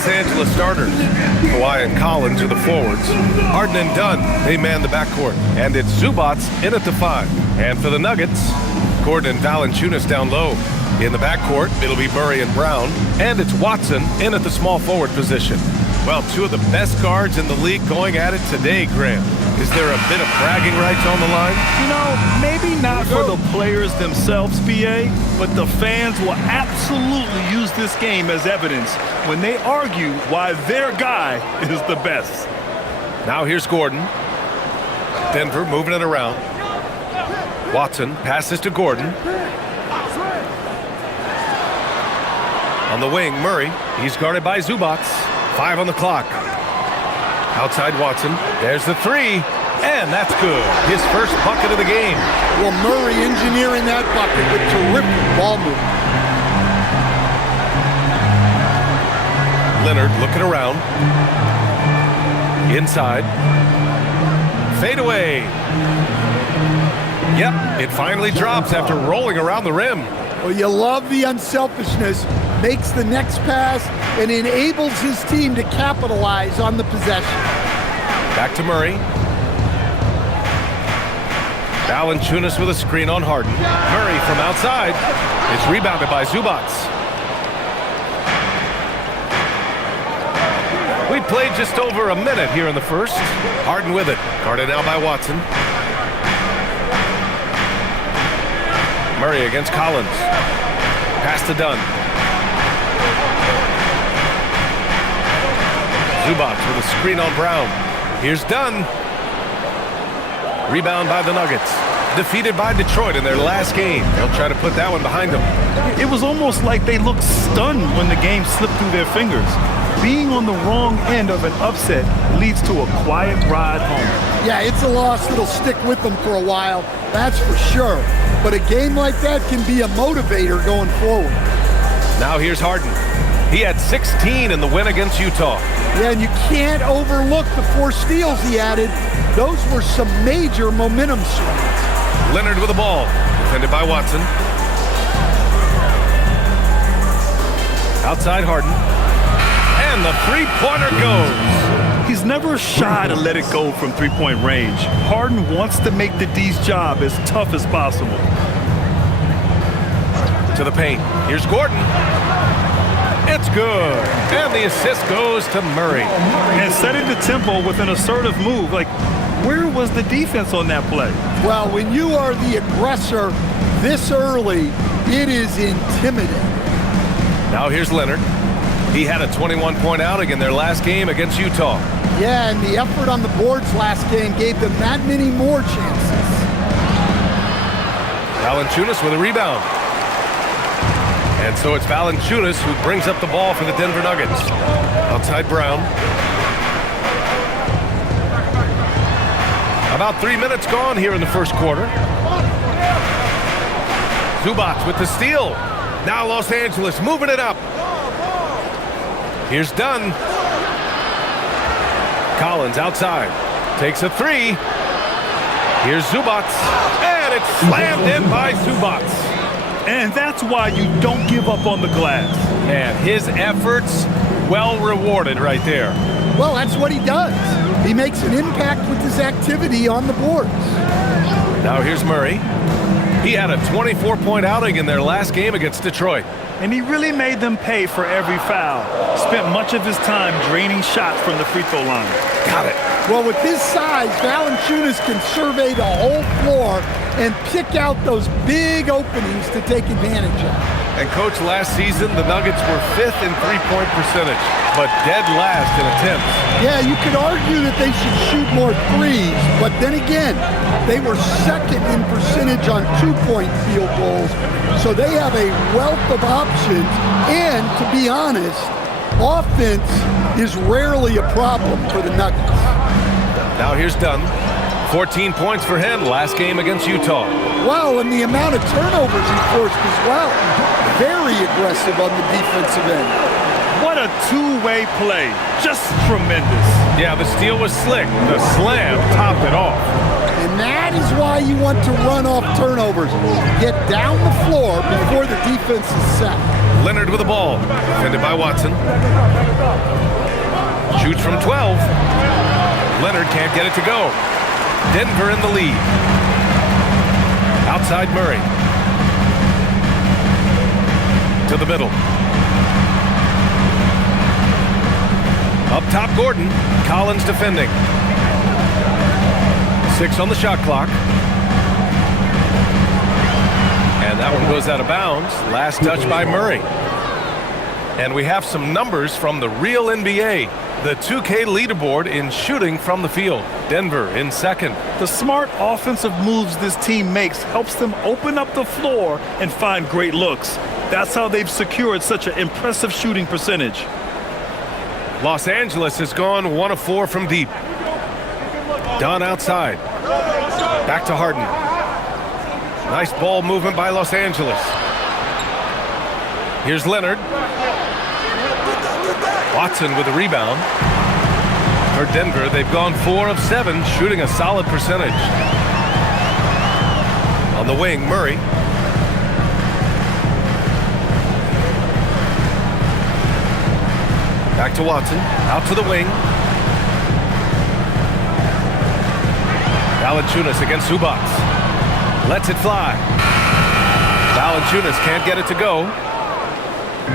Los Angeles starters. Kawhi and Collins are the forwards. Harden and Dunn, they man the backcourt. And it's Zubac in at the 5. And for the Nuggets, Gordon and Valanciunas down low. In the backcourt, it'll be Murray and Brown. And it's Watson in at the small forward position. Well, two of the best guards in the league going at it today, Graham. Is there a bit of bragging rights on the line? You know, maybe not for the players themselves, BA, but the fans will absolutely use this game as evidence when they argue why their guy is the best. Now here's Gordon. Denver moving it around. Watson passes to Gordon. On the wing, Murray. He's guarded by Zubac. 5 on the clock. Outside Watson. There's the 3. And that's good. His first bucket of the game. Well, Murray engineering that bucket with terrific ball movement. Leonard looking around. Inside. Fade away. Yep, it finally drops after rolling around the rim. Well, you love the unselfishness. Makes the next pass and enables his team to capitalize on the possession. Back to Murray. Valanciunas with a screen on Harden. Murray from outside. It's rebounded by Zubac. We played just over a minute here in the first. Harden with it. Guarded now by Watson. Murray against Collins. Pass to Dunn. Zubac with a screen on Brown. Here's Dunn. Rebound by the Nuggets. Defeated by Detroit in their last game. They'll try to put that one behind them. It was almost like they looked stunned when the game slipped through their fingers. Being on the wrong end of an upset leads to a quiet ride home. Yeah, it's a loss that'll stick with them for a while, that's for sure. But a game like that can be a motivator going forward. Now here's Harden. He had 16 in the win against Utah. Yeah, and you can't overlook the 4 steals he added. Those were some major momentum swings. Leonard with the ball. Defended by Watson. Outside Harden. And the three-pointer goes. He's never shy to let it go from three-point range. Harden wants to make the D's job as tough as possible. To the paint. Here's Gordon. It's good. And the assist goes to Murray. And setting the tempo with an assertive move. Like, where was the defense on that play? Well, when you are the aggressor this early, it is intimidating. Now here's Leonard. He had a 21-point outing in their last game against Utah. Yeah, and the effort on the boards last game gave them that many more chances. Valanciunas with a rebound. And so it's Valanciunas who brings up the ball for the Denver Nuggets. Outside Brown. About 3 minutes gone here in the first quarter. Zubac with the steal. Now Los Angeles moving it up. Here's Dunn. Collins outside. Takes a 3. Here's Zubac. And it's slammed in by Zubac. And that's why you don't give up on the glass. Man, his efforts well rewarded right there. Well, that's what he does. He makes an impact with his activity on the boards. Now here's Murray. He had a 24-point outing in their last game against Detroit. And he really made them pay for every foul. Spent much of his time draining shots from the free throw line. Got it. Well, with his size, Valanciunas can survey the whole floor and pick out those big openings to take advantage of. And, Coach, last season, the Nuggets were 5th in three-point percentage, but dead last in attempts. Yeah, you could argue that they should shoot more threes, but then again, they were 2nd in percentage on 2-point field goals, so they have a wealth of options, and to be honest, offense is rarely a problem for the Nuggets. Now here's Dunn. 14 points for him last game against Utah. Well, and the amount of turnovers he forced as well. Very aggressive on the defensive end. What a two-way play. Just tremendous. Yeah, the steal was slick. The slam topped it off. And that is why you want to run off turnovers. Get down the floor before the defense is set. Leonard with the ball. Defended by Watson. Shoots from 12. Leonard can't get it to go. Denver in the lead. Outside Murray. To the middle. Up top Gordon. Collins defending. 6 on the shot clock. And that one goes out of bounds. Last touch by Murray. And we have some numbers from the real NBA. The 2K leaderboard in shooting from the field. Denver in second. The smart offensive moves this team makes helps them open up the floor and find great looks. That's how they've secured such an impressive shooting percentage. Los Angeles has gone 1 of 4 from deep. Dunn outside. Back to Harden. Nice ball movement by Los Angeles. Here's Leonard. Watson with a rebound. For Denver, they've gone 4 of 7, shooting a solid percentage. On the wing, Murray. Back to Watson. Out to the wing. Valanciunas against Zubac. Lets it fly. Valanciunas can't get it to go.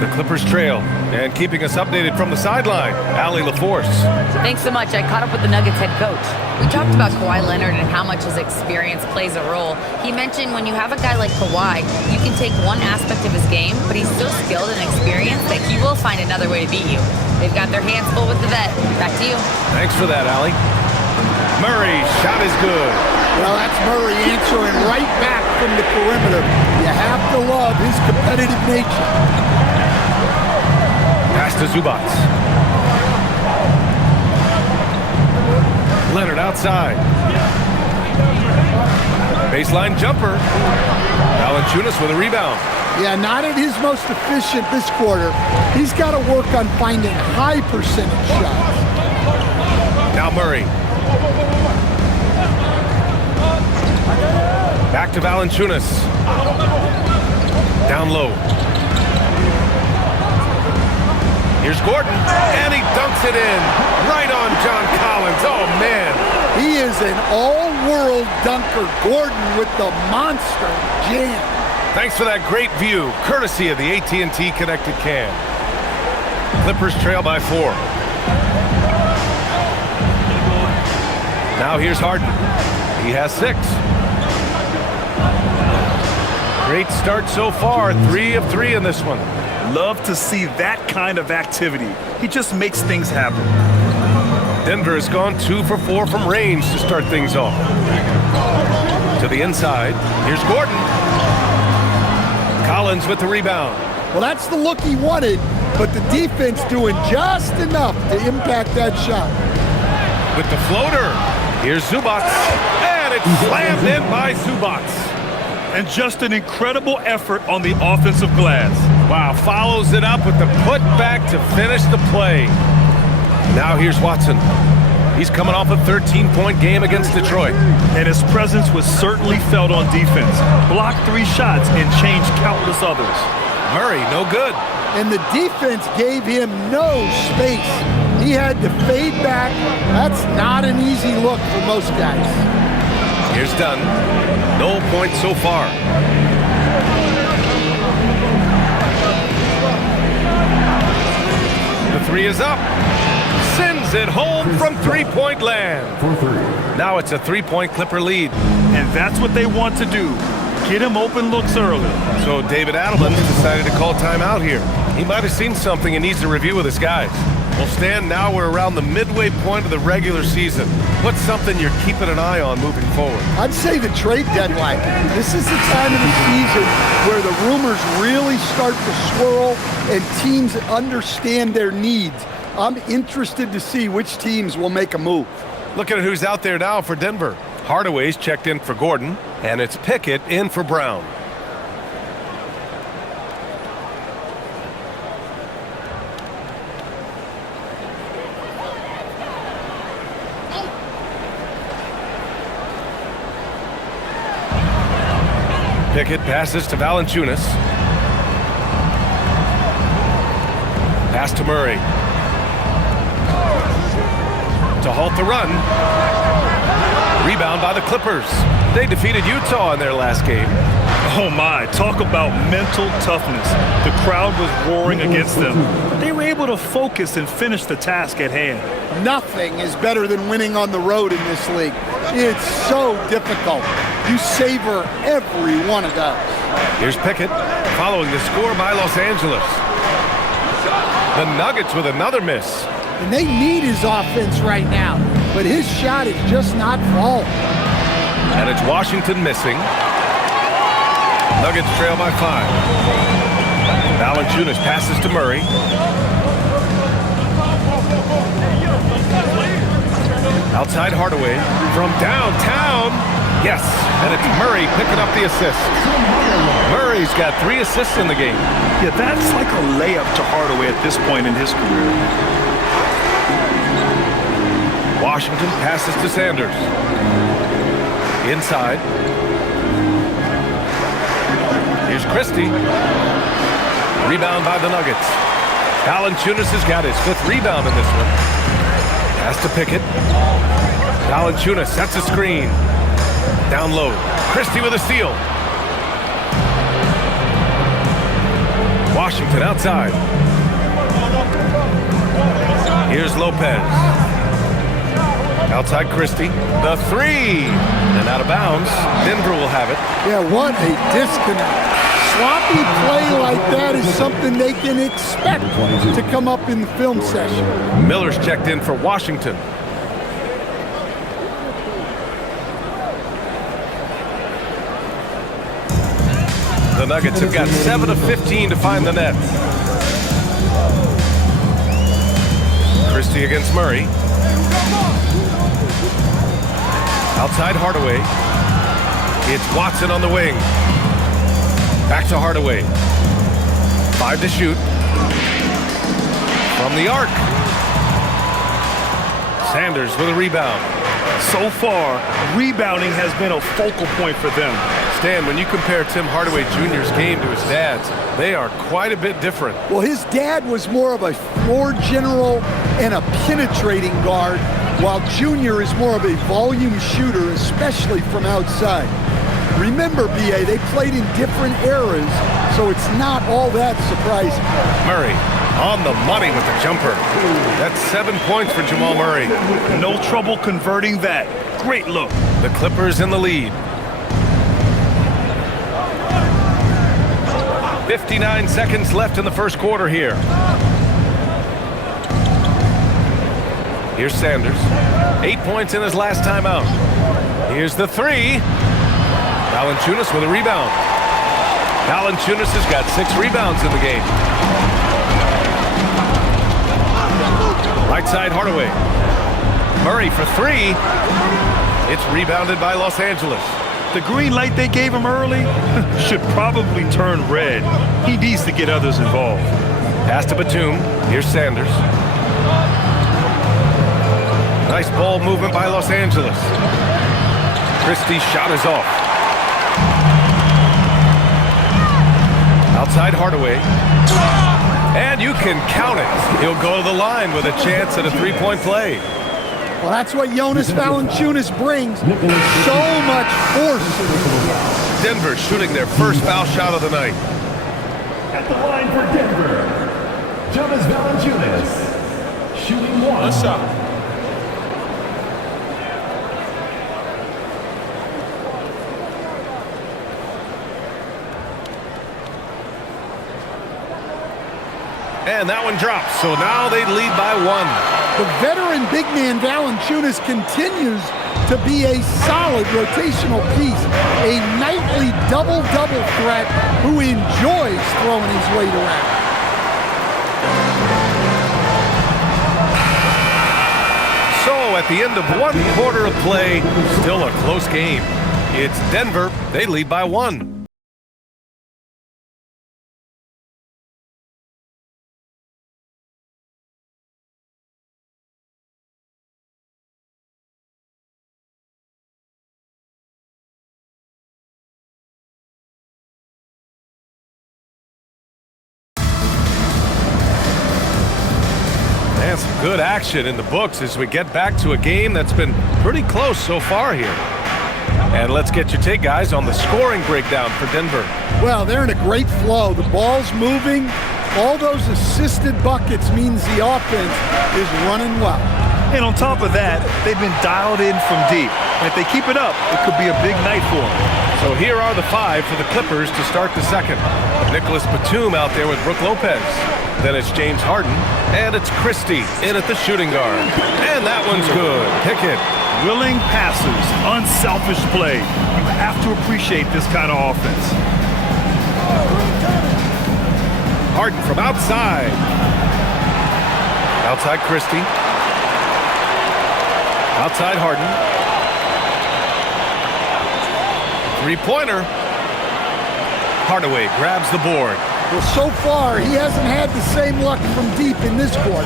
The Clippers trail. And keeping us updated from the sideline, Allie LaForce. Thanks so much. I caught up with the Nuggets head coach. We talked about Kawhi Leonard and how much his experience plays a role. He mentioned when you have a guy like Kawhi, you can take one aspect of his game, but he's so skilled and experienced that he will find another way to beat you. They've got their hands full with the vet. Back to you. Thanks for that, Allie. Murray, shot is good. Well, that's Murray answering right back from the perimeter. You have to love his competitive nature. Pass to Zubac. Leonard outside. Baseline jumper. Valanciunas with a rebound. Yeah, not at his most efficient this quarter. He's got to work on finding high percentage shots. Now Murray. Back to Valanciunas. Down low. Here's Gordon, and he dunks it in. Right on John Collins. Oh, man. He is an all-world dunker. Gordon with the monster jam. Thanks for that great view, courtesy of the AT&T Connected Cam. Clippers trail by 4. Now here's Harden. He has 6. Great start so far. 3 of 3 in this one. Love to see that kind of activity. He just makes things happen. Denver has gone 2 for 4 from range to start things off. To the inside. Here's Gordon. Collins with the rebound. Well, that's the look he wanted, but the defense doing just enough to impact that shot. With the floater. Here's Zubac. And it's slammed in by Zubac. And just an incredible effort on the offensive glass. Wow, follows it up with the putback to finish the play. Now here's Watson. He's coming off a 13-point game against Detroit. And his presence was certainly felt on defense. Blocked 3 shots and changed countless others. Murray, no good. And the defense gave him no space. He had to fade back. That's not an easy look for most guys. Here's Dunn. No points so far. The 3 is up. Sends it home from three-point land. Now it's a 3-point Clipper lead. And that's what they want to do. Get him open looks early. So David Adelman decided to call timeout here. He might have seen something and needs a review with his guys. Well, Stan, now we're around the midway point of the regular season. What's something you're keeping an eye on moving forward? I'd say the trade deadline. This is the time of the season where the rumors really start to swirl and teams understand their needs. I'm interested to see which teams will make a move. Look at who's out there now for Denver. Hardaway's checked in for Gordon, and it's Pickett in for Brown. Pickett passes to Valanciunas. Pass to Murray. To halt the run. Rebound by the Clippers. They defeated Utah in their last game. Oh my, talk about mental toughness. The crowd was roaring against them, but they were able to focus and finish the task at hand. Nothing is better than winning on the road in this league. It's so difficult. You savor every one of those. Here's Pickett following the score by Los Angeles. The Nuggets with another miss. And they need his offense right now, but his shot is just not falling. And it's Washington missing. Nuggets trail by 5. Valanciunas passes to Murray. Outside Hardaway from downtown. Yes, and it's Murray picking up the assist. Murray's got 3 assists in the game. Yeah, that's like a layup to Hardaway at this point in his career. Washington passes to Sanders. Inside. Here's Christie. Rebound by the Nuggets. Valanciunas has got his 5th rebound in this one. Pass to Pickett. Valanciunas sets a screen. Down low. Christie with a steal. Washington outside. Here's Lopez. Outside Christie. The 3. And out of bounds. Denver will have it. Yeah, what a disconnect. Sloppy play like that is something they can expect to come up in the film session. Miller's checked in for Washington. The Nuggets have got 7 of 15 to find the net. Christie against Murray. Outside Hardaway. It's Watson on the wing. Back to Hardaway. 5 to shoot. From the arc. Sanders with a rebound. So far, rebounding has been a focal point for them. Stan, when you compare Tim Hardaway Jr.'s game to his dad's, they are quite a bit different. Well, his dad was more of a floor general and a penetrating guard, while Junior is more of a volume shooter, especially from outside. Remember, B.A., they played in different eras, so it's not all that surprising. Murray on the money with the jumper. That's 7 points for Jamal Murray. No trouble converting that. Great look. The Clippers in the lead. 59 seconds left in the first quarter here. Here's Sanders. 8 points in his last timeout. Here's the 3. Valanciunas with a rebound. Valanciunas has got 6 rebounds in the game. Right side Hardaway. Murray for 3. It's rebounded by Los Angeles. The green light they gave him early should probably turn red. He needs to get others involved. Pass to Batum. Here's Sanders. Nice ball movement by Los Angeles. Christie's shot is off. Outside Hardaway. And you can count it. He'll go to the line with a chance at a 3-point play. Well, that's what Jonas Valanciunas brings. So much force. Denver shooting their first foul shot of the night. At the line for Denver, Jonas Valanciunas, shooting 1. What's up? And that one drops, so now they lead by 1. The veteran big man Valanciunas continues to be a solid rotational piece, a nightly double-double threat who enjoys throwing his weight around. So at the end of 1 quarter of play, still a close game. It's Denver, they lead by 1. good action in the books as we get back to a game that's been pretty close so far here. And let's get your take, guys, on the scoring breakdown for Denver. Well, they're in a great flow. The ball's moving. All those assisted buckets means the offense is running well. And on top of that, they've been dialed in from deep. And if they keep it up, it could be a big night for them. So here are the 5 for the Clippers to start the second. Nicholas Batum out there with Brook Lopez. Then it's James Harden, and it's Christie in at the shooting guard. And that one's good. Pickett. Willing passes, unselfish play. You have to appreciate this kind of offense. Harden from outside. Outside Christie. Outside Harden. Three-pointer. Hardaway grabs the board. Well, so far, he hasn't had the same luck from deep in this quarter.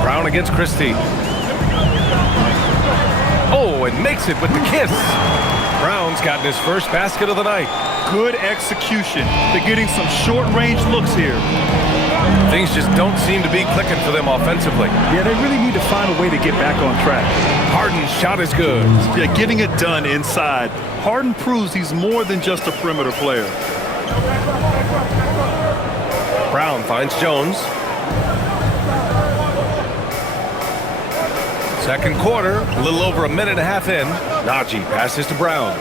Brown against Christie. Oh, and makes it with the kiss. Brown's gotten his first basket of the night. Good execution. They're getting some short-range looks here. Things just don't seem to be clicking for them offensively. Yeah, they really need to find a way to get back on track. Harden's shot is good. Yeah, getting it done inside. Harden proves he's more than just a perimeter player. Brown finds Jones. Second quarter, a little over a minute and a half in. Najee passes to Brown.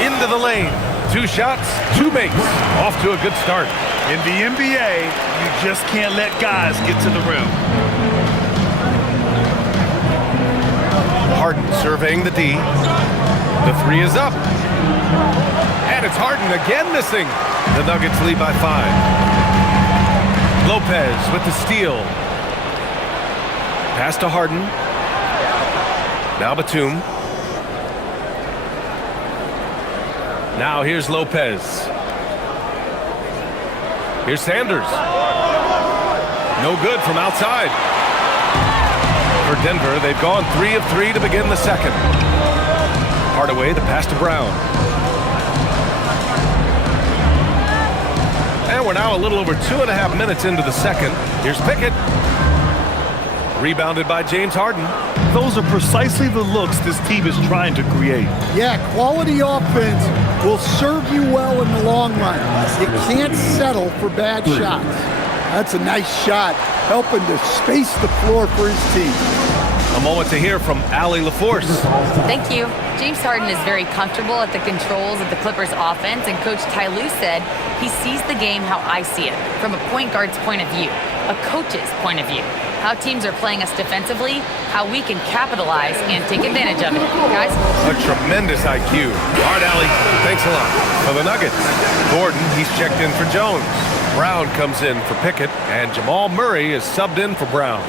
Into the lane. 2 shots, 2 makes. Off to a good start. In the NBA, you just can't let guys get to the rim. Harden surveying the D. The 3 is up. And it's Harden again missing. The Nuggets lead by 5. Lopez with the steal. Pass to Harden. Now Batum. Now here's Lopez. Here's Sanders. No good from outside. For Denver, they've gone 3 of 3 to begin the second. Hardaway, the pass to Brown. And we're now a little over 2.5 minutes into the second. Here's Pickett. Rebounded by James Harden. Those are precisely the looks this team is trying to create. Yeah, quality offense will serve you well in the long run. You can't settle for bad shots. That's a nice shot, helping to space the floor for his team. A moment to hear from Allie LaForce. Thank you. James Harden is very comfortable at the controls of the Clippers offense, and Coach Ty Lue said he sees the game how I see it, from a point guard's point of view, a coach's point of view, how teams are playing us defensively, how we can capitalize and take advantage of it. Guys? A tremendous IQ. All right, Allie, thanks a lot. For the Nuggets, Gordon, he's checked in for Jones. Brown comes in for Pickett, and Jamal Murray is subbed in for Brown.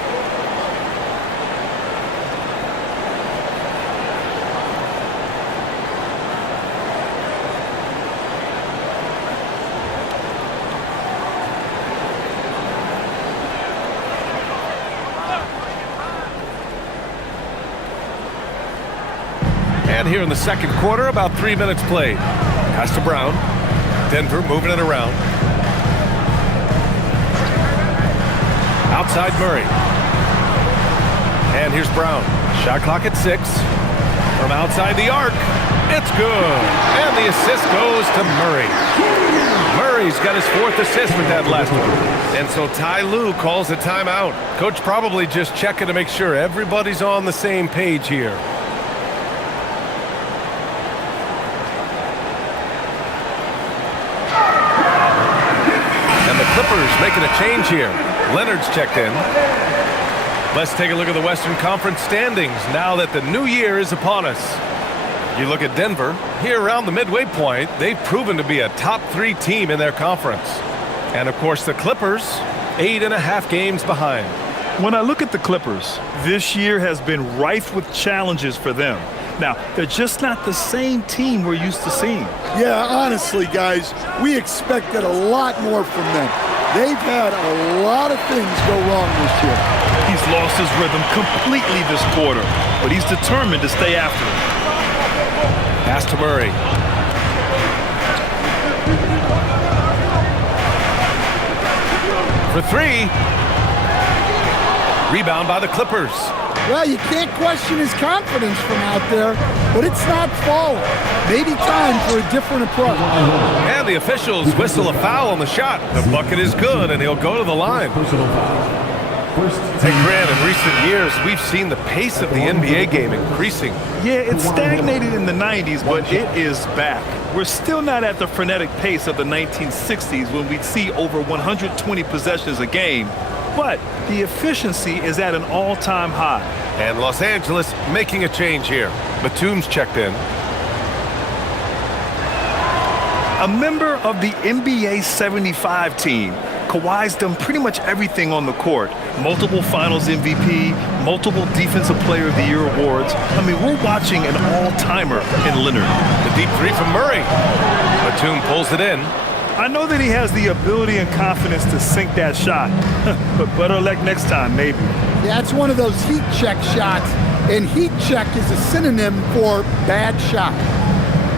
And here in the second quarter, about 3 minutes played. Pass to Brown. Denver moving it around. Outside Murray. And here's Brown. Shot clock at 6. From outside the arc. It's good. And the assist goes to Murray. Murray's got his 4th assist with that last one. And so Ty Lue calls a timeout. Coach probably just checking to make sure everybody's on the same page here. Clippers making a change here. Leonard's checked in. Let's take a look at the Western Conference standings now that the new year is upon us. You look at Denver, here around the midway point, they've proven to be a top 3 team in their conference. And of course the Clippers, 8.5 games behind. When I look at the Clippers, this year has been rife with challenges for them. Now, they're just not the same team we're used to seeing. Yeah, honestly, guys, we expected a lot more from them. They've had a lot of things go wrong this year. He's lost his rhythm completely this quarter, but he's determined to stay after it. Pass to Murray. For three. Rebound by the Clippers. Well, you can't question his confidence from out there, but it's not falling. Maybe time for a different approach. And the officials whistle a foul on the shot. The bucket is good, and he'll go to the line. Hey, Grant, in recent years, we've seen the pace of the NBA game increasing. Yeah, it stagnated in the 90s, but it is back. We're still not at the frenetic pace of the 1960s when we'd see over 120 possessions a game, but the efficiency is at an all-time high. And Los Angeles making a change here. Batum's checked in. A member of the NBA 75 team, Kawhi's done pretty much everything on the court. Multiple Finals MVP, multiple Defensive Player of the Year awards. I mean, we're watching an all-timer in Leonard. The deep three from Murray. Batum pulls it in. I know that he has the ability and confidence to sink that shot, but better luck next time, maybe. Yeah, it's one of those heat check shots, and heat check is a synonym for bad shot.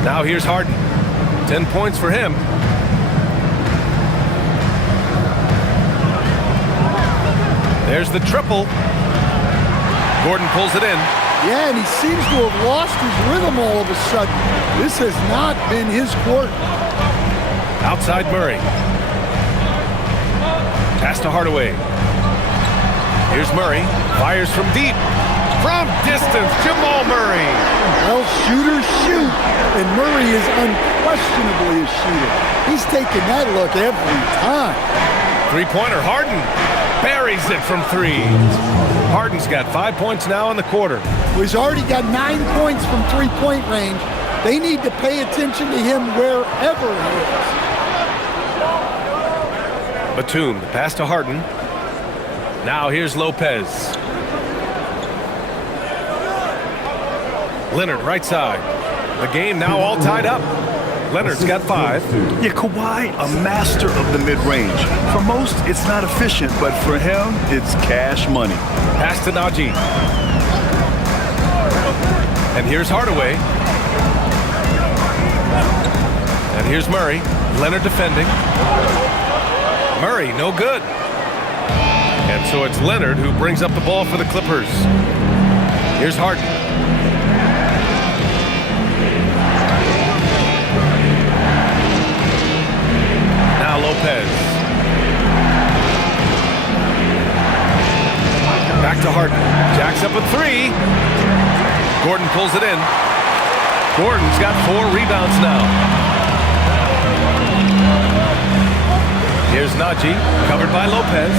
Now here's Harden. 10 points for him. There's the triple. Gordon pulls it in. Yeah, and he seems to have lost his rhythm all of a sudden. This has not been his court. Outside Murray. Pass to Hardaway. Here's Murray. Fires from deep. From distance, Jamal Murray. Well, shooters shoot, and Murray is unquestionably a shooter. He's taking that look every time. Three-pointer, Harden. Buries it from three. Harden's got 5 points now in the quarter. He's already got 9 points from three-point range. They need to pay attention to him wherever he is. Batum, the pass to Harden. Now here's Lopez. Leonard, right side. The game now all tied up. Leonard's got 5. Yeah, Kawhi, a master of the mid-range. For most, it's not efficient, but for him, it's cash money. Pass to Najee. And here's Hardaway. And here's Murray. Leonard defending. Murray, no good. And so it's Leonard who brings up the ball for the Clippers. Here's Harden. Now Lopez. Back to Harden. Jacks up a 3. Gordon pulls it in. Gordon's got 4 rebounds now. Here's Najee, covered by Lopez.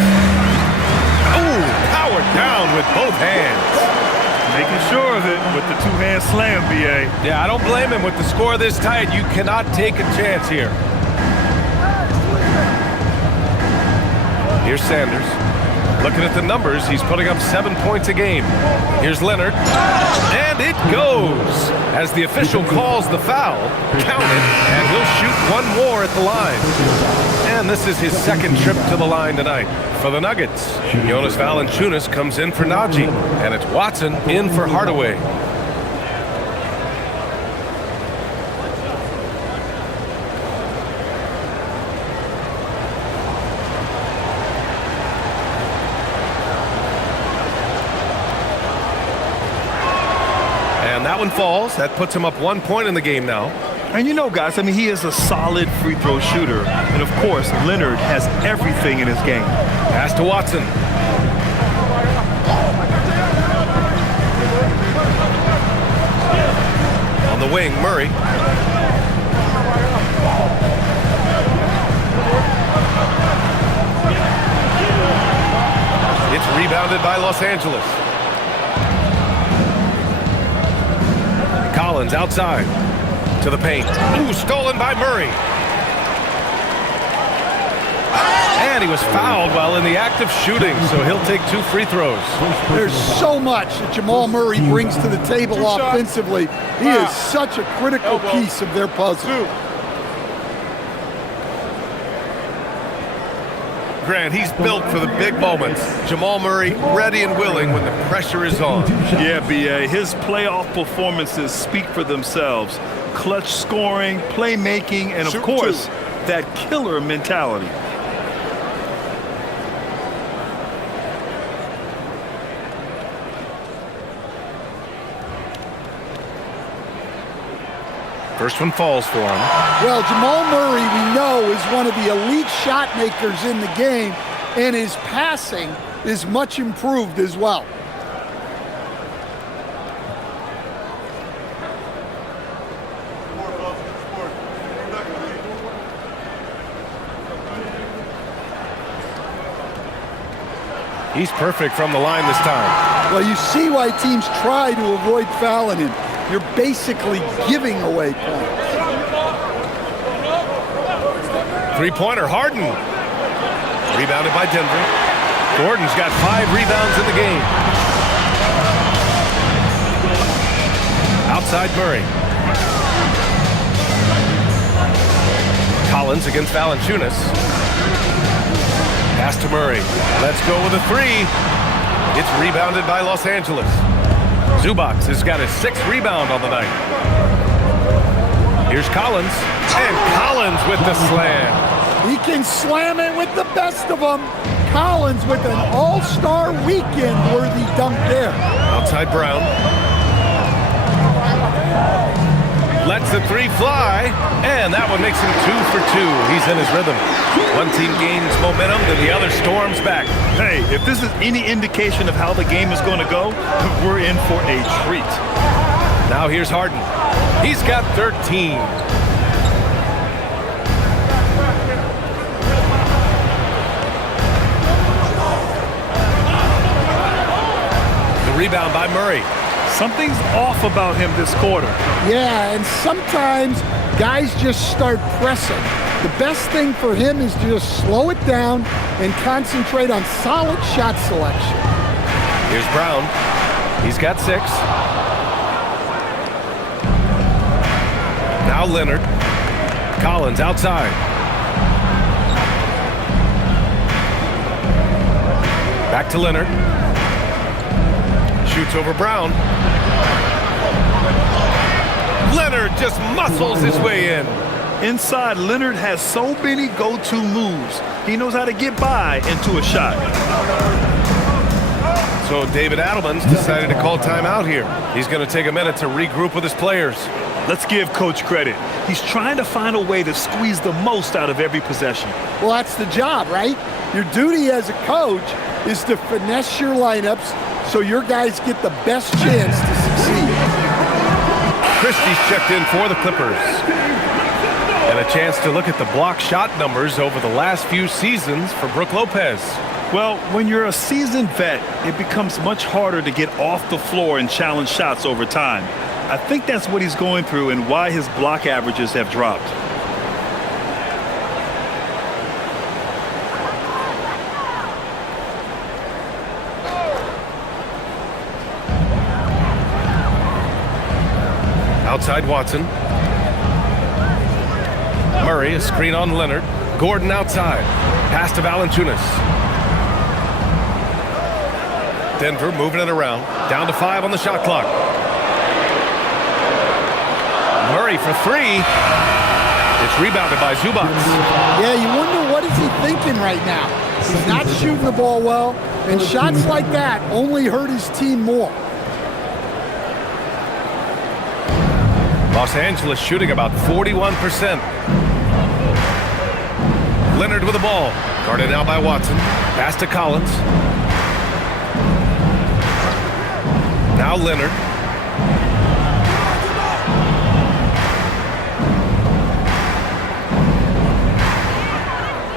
Oh, powered down with both hands. Making sure of it with the two-hand slam, B.A. Yeah, I don't blame him. With the score this tight, you cannot take a chance here. Here's Sanders. Looking at the numbers, he's putting up 7 points a game. Here's Leonard. And it goes. As the official calls the foul, count it, and he'll shoot 1 more at the line. And this is his second trip to the line tonight. For the Nuggets, Jonas Valanciunas comes in for Najee, and it's Watson in for Hardaway. And that one falls. That puts him up 1 point in the game now. And you know, guys, I mean, he is a solid free throw shooter. And, of course, Leonard has everything in his game. Pass to Watson. On the wing, Murray. It's rebounded by Los Angeles. Collins outside. To the paint. Ooh, stolen by Murray. And he was fouled while in the act of shooting, so he'll take 2 free throws. There's so much that Jamal Murray brings to the table offensively. He is such a critical piece of their puzzle. Grant, he's built for the big moments. Jamal Murray ready and willing when the pressure is on. Yeah, B.A., his playoff performances speak for themselves. Clutch scoring, playmaking, and of course, that killer mentality. First one falls for him. Well, Jamal Murray, we know, is one of the elite shot makers in the game, and his passing is much improved as well. He's perfect from the line this time. Well, you see why teams try to avoid fouling him. You're basically giving away points. Three-pointer, Harden. Rebounded by Denver. Gordon's got 5 rebounds in the game. Outside Murray. Collins against Valanciunas. Pass to Murray. Let's go with a 3. It's rebounded by Los Angeles. Zubac has got his 6th rebound on the night. Here's Collins. And Collins with the slam. He can slam it with the best of them. Collins with an all-star weekend-worthy dunk there. Outside Brown. Lets the 3 fly, and that one makes him 2 for 2. He's in his rhythm. One team gains momentum, then the other storms back. Hey, if this is any indication of how the game is going to go, we're in for a treat. Now here's Harden. He's got 13. The rebound by Murray. Something's off about him this quarter. Yeah, and sometimes guys just start pressing. The best thing for him is to just slow it down and concentrate on solid shot selection. Here's Brown. He's got 6. Now Leonard. Collins outside. Back to Leonard. Shoots over Brown. Leonard just muscles his way in. Inside, Leonard has so many go-to moves. He knows how to get by into a shot. So David Adelman's decided to call timeout here. He's going to take a minute to regroup with his players. Let's give Coach credit. He's trying to find a way to squeeze the most out of every possession. Well, that's the job, right? Your duty as a coach is to finesse your lineups so your guys get the best chance to succeed. Christie's checked in for the Clippers. And a chance to look at the block shot numbers over the last few seasons for Brook Lopez. Well, when you're a seasoned vet, it becomes much harder to get off the floor and challenge shots over time. I think that's what he's going through and why his block averages have dropped. Outside Watson. Murray, a screen on Leonard. Gordon outside. Pass to Valanciunas. Denver moving it around. Down to 5 on the shot clock. Murray for 3. It's rebounded by Zubac. Yeah, you wonder what is he thinking right now. He's not shooting the ball well, and shots like that only hurt his team more. Los Angeles shooting about 41%. Leonard with the ball. Guarded now by Watson. Pass to Collins. Now Leonard.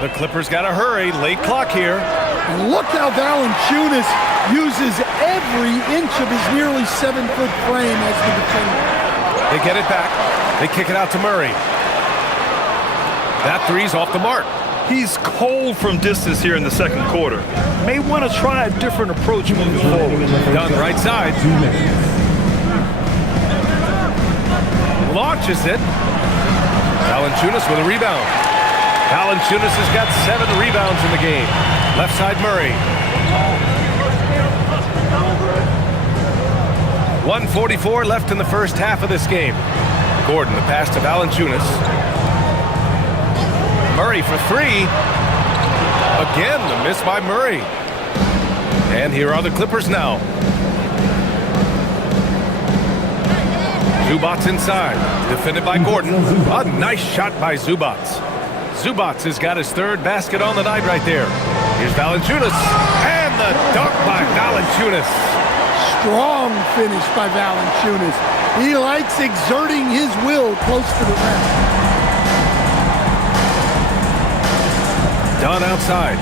The Clippers got to hurry. Late clock here. And look how Valanciunas uses every inch of his nearly 7-foot frame as the defender. They get it back. They kick it out to Murray. That 3's off the mark. He's cold from distance here in the second quarter. May want to try a different approach moving forward. Done right side. Launches it. Valanciunas with a rebound. Valanciunas has got 7 rebounds in the game. Left side Murray. 1:44 left in the first half of this game. Gordon, the pass to Valanciunas. Murray for 3. Again, the miss by Murray. And here are the Clippers now. Zubats inside, defended by Gordon. A nice shot by Zubats. Zubats has got his 3rd basket on the night right there. Here's Valanciunas, and the dunk by Valanciunas. Strong finish by Valanciunas. He likes exerting his will close to the rim. Done outside.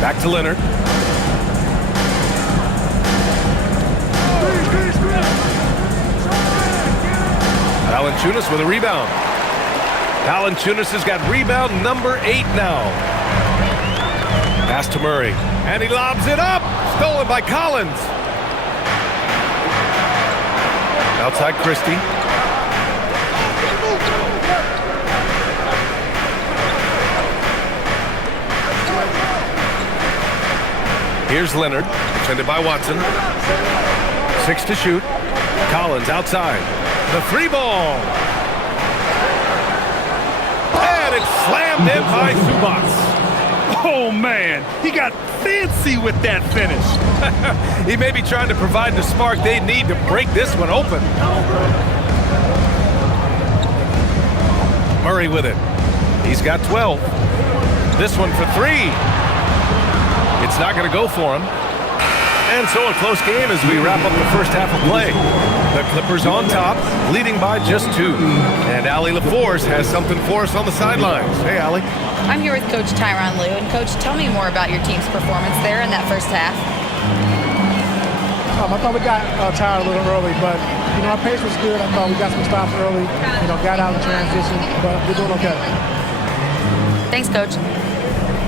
Back to Leonard. Valanciunas with a rebound. Valanciunas has got rebound number 8 now. Pass to Murray, and he lobs it up. Stolen by Collins. Outside Christie. Here's Leonard, defended by Watson. 6 to shoot. Collins outside. The 3 ball. And it's slammed in by Zubats. Oh, man. He got fancy with that finish. He may be trying to provide the spark they need to break this one open. Murray with it. He's got 12. This one for 3. It's not going to go for him. And so a close game as we wrap up the first half of play. The Clippers on top, leading by just 2. And Allie LaForce has something for us on the sidelines. Hey, Allie. I'm here with Coach Tyronn Lue. And, Coach, tell me more about your team's performance there in that first half. I thought we got tired a little early, but, our pace was good. I thought we got some stops early, got out in transition, but we're doing okay. Thanks, Coach.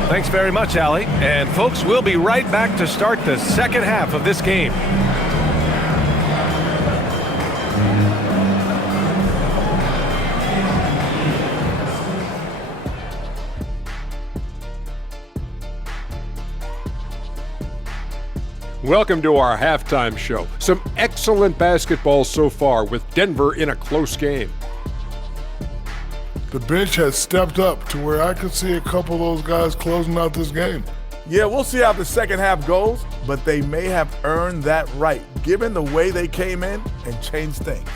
Thanks very much, Allie. And, folks, we'll be right back to start the second half of this game. Welcome to our halftime show. Some excellent basketball so far with Denver in a close game. The bench has stepped up to where I could see a couple of those guys closing out this game. Yeah, we'll see how the second half goes, but they may have earned that right, given the way they came in and changed things.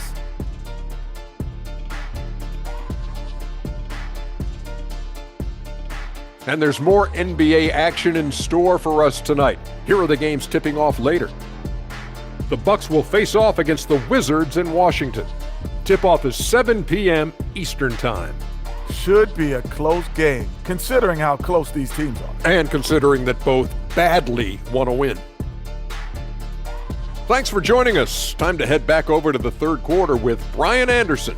And there's more NBA action in store for us tonight. Here are the games tipping off later. The Bucks will face off against the Wizards in Washington. Tip-off is 7 p.m. Eastern Time. Should be a close game, considering how close these teams are. And considering that both badly want to win. Thanks for joining us. Time to head back over to the third quarter with Brian Anderson.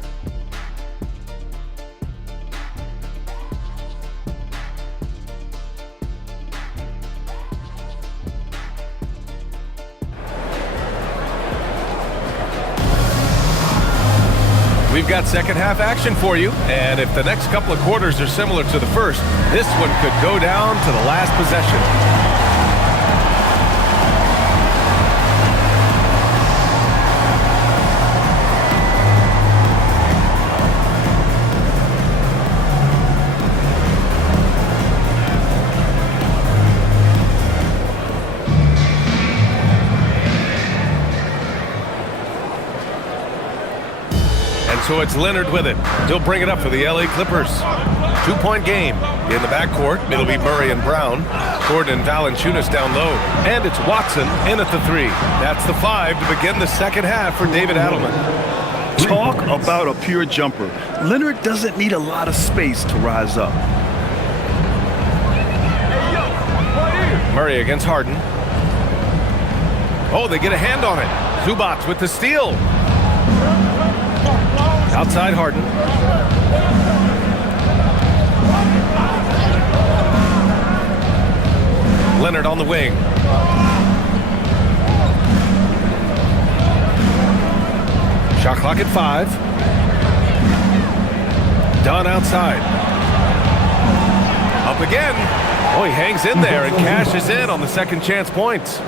We've got second half action for you, and if the next couple of quarters are similar to the first, this one could go down to the last possession. So it's Leonard with it. He'll bring it up for the LA Clippers. 2-point game. In the backcourt, it'll be Murray and Brown. Gordon and Valanciunas down low. And it's Watson in at the 3. That's the 5 to begin the second half for David Adelman. Talk about a pure jumper. Leonard doesn't need a lot of space to rise up. Murray against Harden. Oh, they get a hand on it. Zubats with the steal. Outside Harden. Leonard on the wing. Shot clock at 5. Dunn outside. Up again. Oh, he hangs in there and cashes in on the second chance points.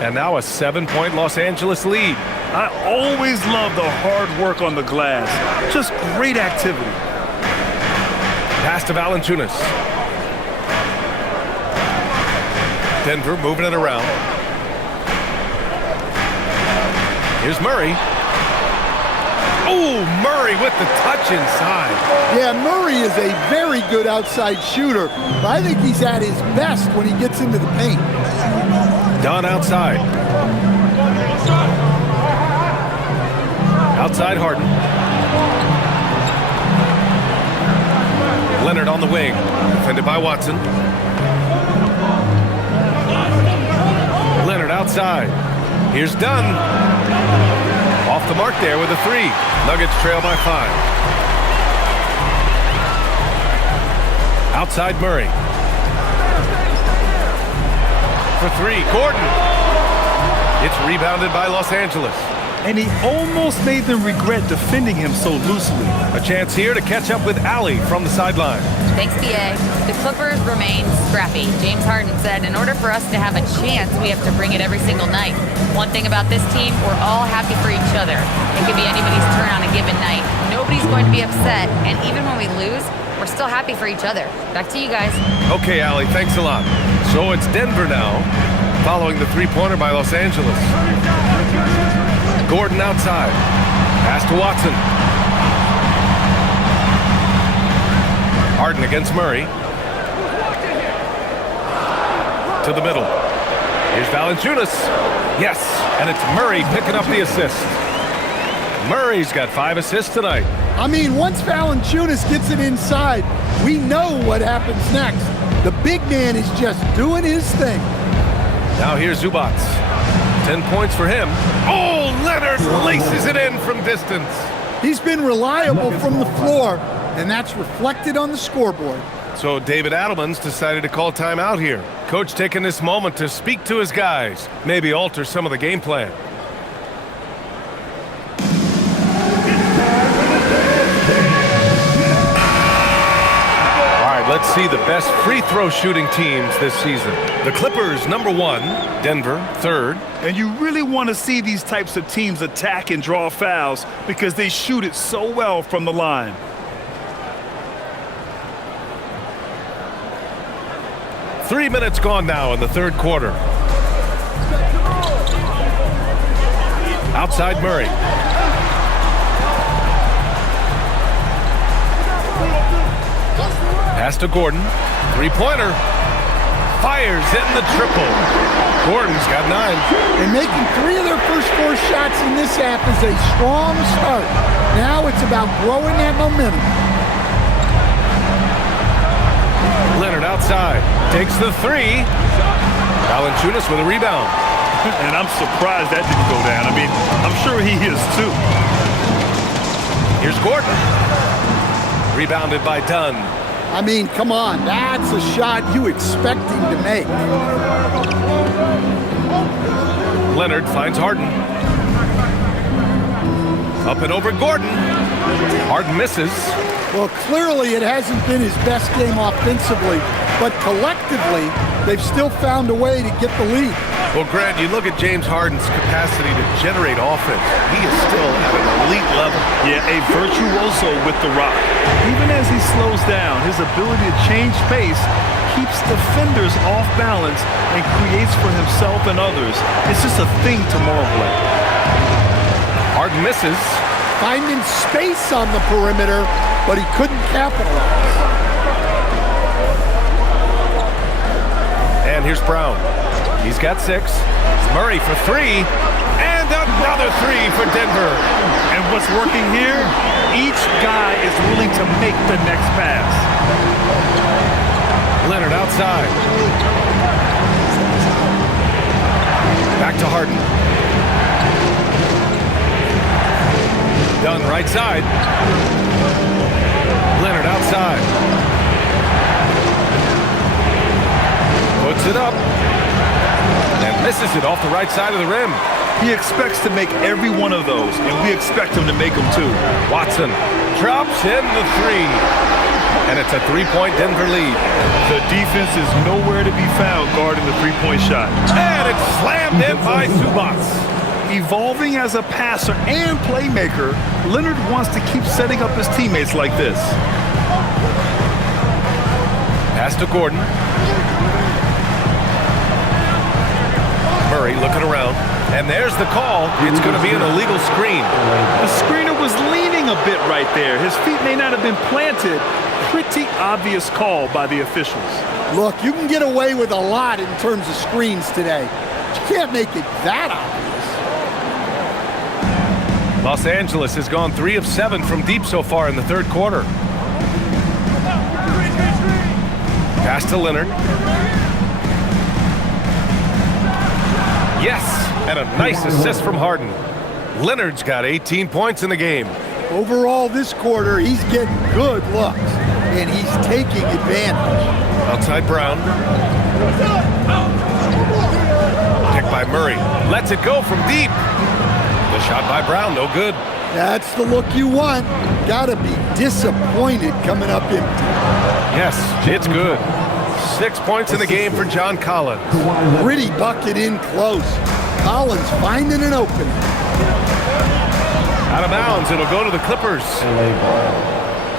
And now a 7-point Los Angeles lead. I always love the hard work on the glass. Just great activity. Pass to Valanciunas. Denver moving it around. Here's Murray. Oh, Murray with the touch inside. Yeah, Murray is a very good outside shooter, but I think he's at his best when he gets into the paint. Dunn outside. Outside Harden. Leonard on the wing. Defended by Watson. Leonard outside. Here's Dunn. Off the mark there with a 3. Nuggets trail by 5. Outside Murray. For 3, Gordon. It's rebounded by Los Angeles. And he almost made them regret defending him so loosely. A chance here to catch up with Allie from the sideline. Thanks, BA. The Clippers remain scrappy. James Harden said, in order for us to have a chance, we have to bring it every single night. One thing about this team, we're all happy for each other. It could be anybody's turn on a given night. Nobody's going to be upset, and even when we lose, we're still happy for each other. Back to you guys. Okay, Allie, thanks a lot. So it's Denver now, following the 3-pointer by Los Angeles. Gordon outside. Pass to Watson. Harden against Murray. To the middle. Here's Valanciunas. Yes, and it's Murray picking up the assist. Murray's got 5 assists tonight. I mean, once Valanciunas gets it inside, we know what happens next. The big man is just doing his thing. Now here's Zubac. 10 points for him. Oh, Leonard laces it in from distance. He's been reliable from the floor, and that's reflected on the scoreboard. So David Adelman's decided to call timeout here. Coach taking this moment to speak to his guys, maybe alter some of the game plan. Let's see the best free throw shooting teams this season. The Clippers, number 1. Denver, 3rd. And you really want to see these types of teams attack and draw fouls because they shoot it so well from the line. Three minutes gone now in the 3rd quarter. Outside Murray. Pass to Gordon. 3-pointer. Fires in the triple. Gordon's got 9. And making 3 of their first 4 shots in this half is a strong start. Now it's about growing that momentum. Leonard outside. Takes the 3. Valanciunas with a rebound. And I'm surprised that didn't go down. I mean, I'm sure he is too. Here's Gordon. Rebounded by Dunn. I mean, come on, that's a shot you expect him to make. Leonard finds Harden. Up and over Gordon. Harden misses. Well, clearly it hasn't been his best game offensively, but collectively, they've still found a way to get the lead. Well, Grant, you look at James Harden's capacity to generate offense. He is still at an elite level. Yeah, a virtuoso with the rock. Even as he slows down, his ability to change pace keeps defenders off balance and creates for himself and others. It's just a thing to marvel at. Harden misses. Finding space on the perimeter, but he couldn't capitalize. And here's Brown. He's got 6. Murray for 3. And another 3 for Denver. And what's working here? Each guy is willing to make the next pass. Leonard outside. Back to Harden. Dunn right side. Leonard outside. Puts it up. And misses it off the right side of the rim. He expects to make every one of those, and we expect him to make them too. Watson drops in the three. And it's a three-point Denver lead. The defense is nowhere to be found guarding the three-point shot. And it's slammed in by Zubac. Evolving as a passer and playmaker, Leonard wants to keep setting up his teammates like this. Pass to Gordon. Murray looking around. And there's the call. It's going to be an illegal screen. The screener was leaning a bit right there. His feet may not have been planted. Pretty obvious call by the officials. Look, you can get away with a lot in terms of screens today. But you can't make it that obvious. Los Angeles has gone 3 of 7 from deep so far in the third quarter. Pass to Leonard. Yes, and a nice assist from Harden. Leonard's got 18 points in the game. Overall, this quarter, he's getting good looks, and he's taking advantage. Outside Brown. Picked by Murray. Lets it go from deep. The shot by Brown, no good. That's the look you want. Gotta be disappointed coming up empty. Yes, it's good. 6 points in the game for John Collins. Pretty bucket in close. Collins finding an opening. Out of bounds, it'll go to the Clippers.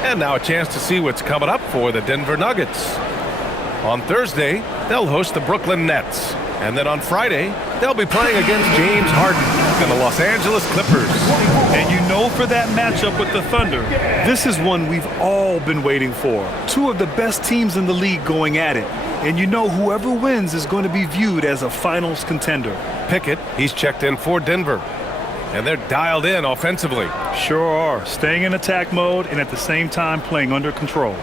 And now a chance to see what's coming up for the Denver Nuggets. On Thursday, they'll host the Brooklyn Nets. And then on Friday, they'll be playing against James Harden and the Los Angeles Clippers. And you know, for that matchup with the Thunder, this is one we've all been waiting for. Two of the best teams in the league going at it. And you know whoever wins is going to be viewed as a finals contender. Pickett, he's checked in for Denver. And they're dialed in offensively. Sure are. Staying in attack mode and at the same time playing under control.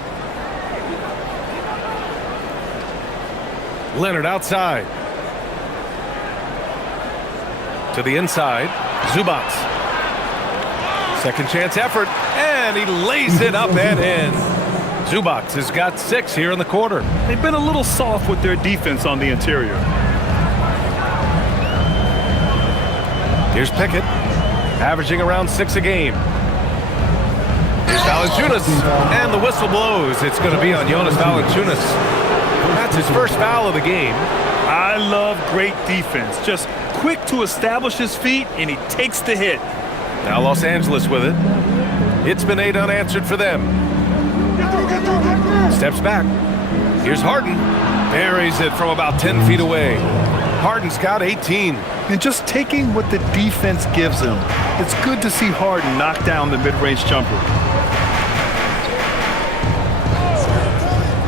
Leonard outside. To the inside. Zubac. Second chance effort. And he lays it up and in. Zubac has got 6 here in the quarter. They've been a little soft with their defense on the interior. Here's Pickett, averaging around 6 a game. Here's Valanciunas, and the whistle blows. It's going to be on Jonas Valanciunas. That's his first foul of the game. I love great defense. Just quick to establish his feet, and he takes the hit. Now Los Angeles with it. It's been 8 unanswered for them. Steps back. Here's Harden. Buries it from about 10 feet away. Harden's got 18. And just taking what the defense gives him, it's good to see Harden knock down the mid-range jumper.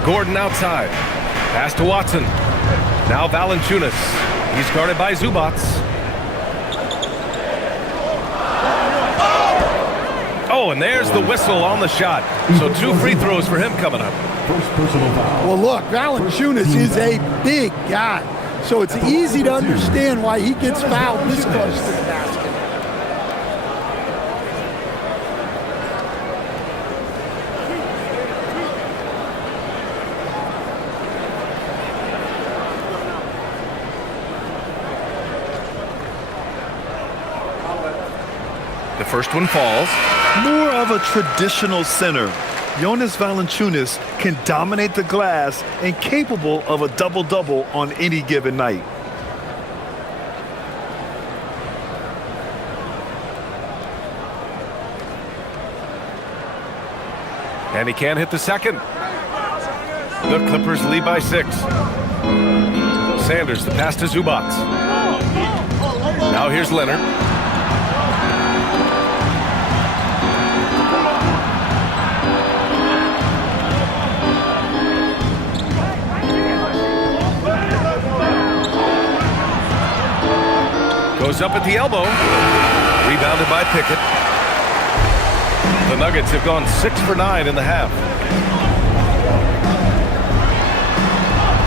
Gordon outside. Pass to Watson. Now Valanciunas. He's guarded by Zubac. Oh, and there's the whistle on the shot. So 2 free throws for him coming up. Well, look, Valanciunas is a big guy. So it's easy to understand why he gets fouled this close to the basket. The first one falls. More of a traditional center. Jonas Valanciunas can dominate the glass and capable of a double-double on any given night. And he can't hit the second. The Clippers lead by 6. Sanders, the pass to Zubac. Now here's Leonard. Goes up at the elbow. Rebounded by Pickett. The Nuggets have gone 6 for 9 in the half.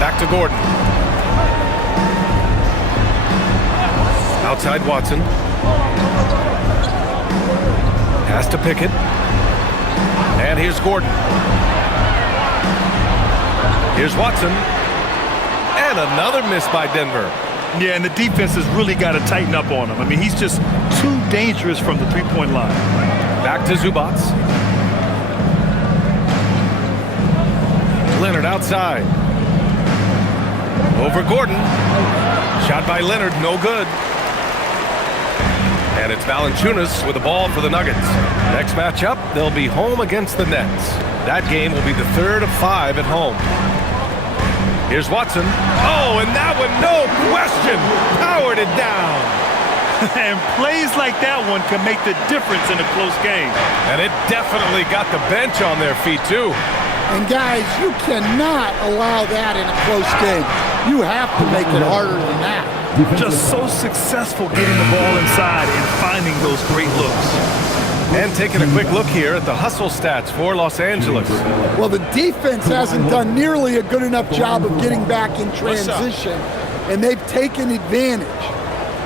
Back to Gordon. Outside Watson. Pass to Pickett. And here's Gordon. Here's Watson. And another miss by Denver. Yeah, and the defense has really got to tighten up on him. I mean, he's just too dangerous from the three-point line. Back to Zubac. Leonard outside. Over Gordon. Shot by Leonard, no good. And it's Valanciunas with the ball for the Nuggets. Next matchup, they'll be home against the Nets. That game will be the third of 5 at home. Here's Watson. Oh, and that one, no question, powered it down. And plays like that one can make the difference in a close game. And it definitely got the bench on their feet, too. And guys, you cannot allow that in a close game. You have to make it harder than that. Just so successful getting the ball inside and finding those great looks. And taking a quick look here at the hustle stats for Los Angeles. Well, the defense hasn't done nearly a good enough job of getting back in transition, and they've taken advantage,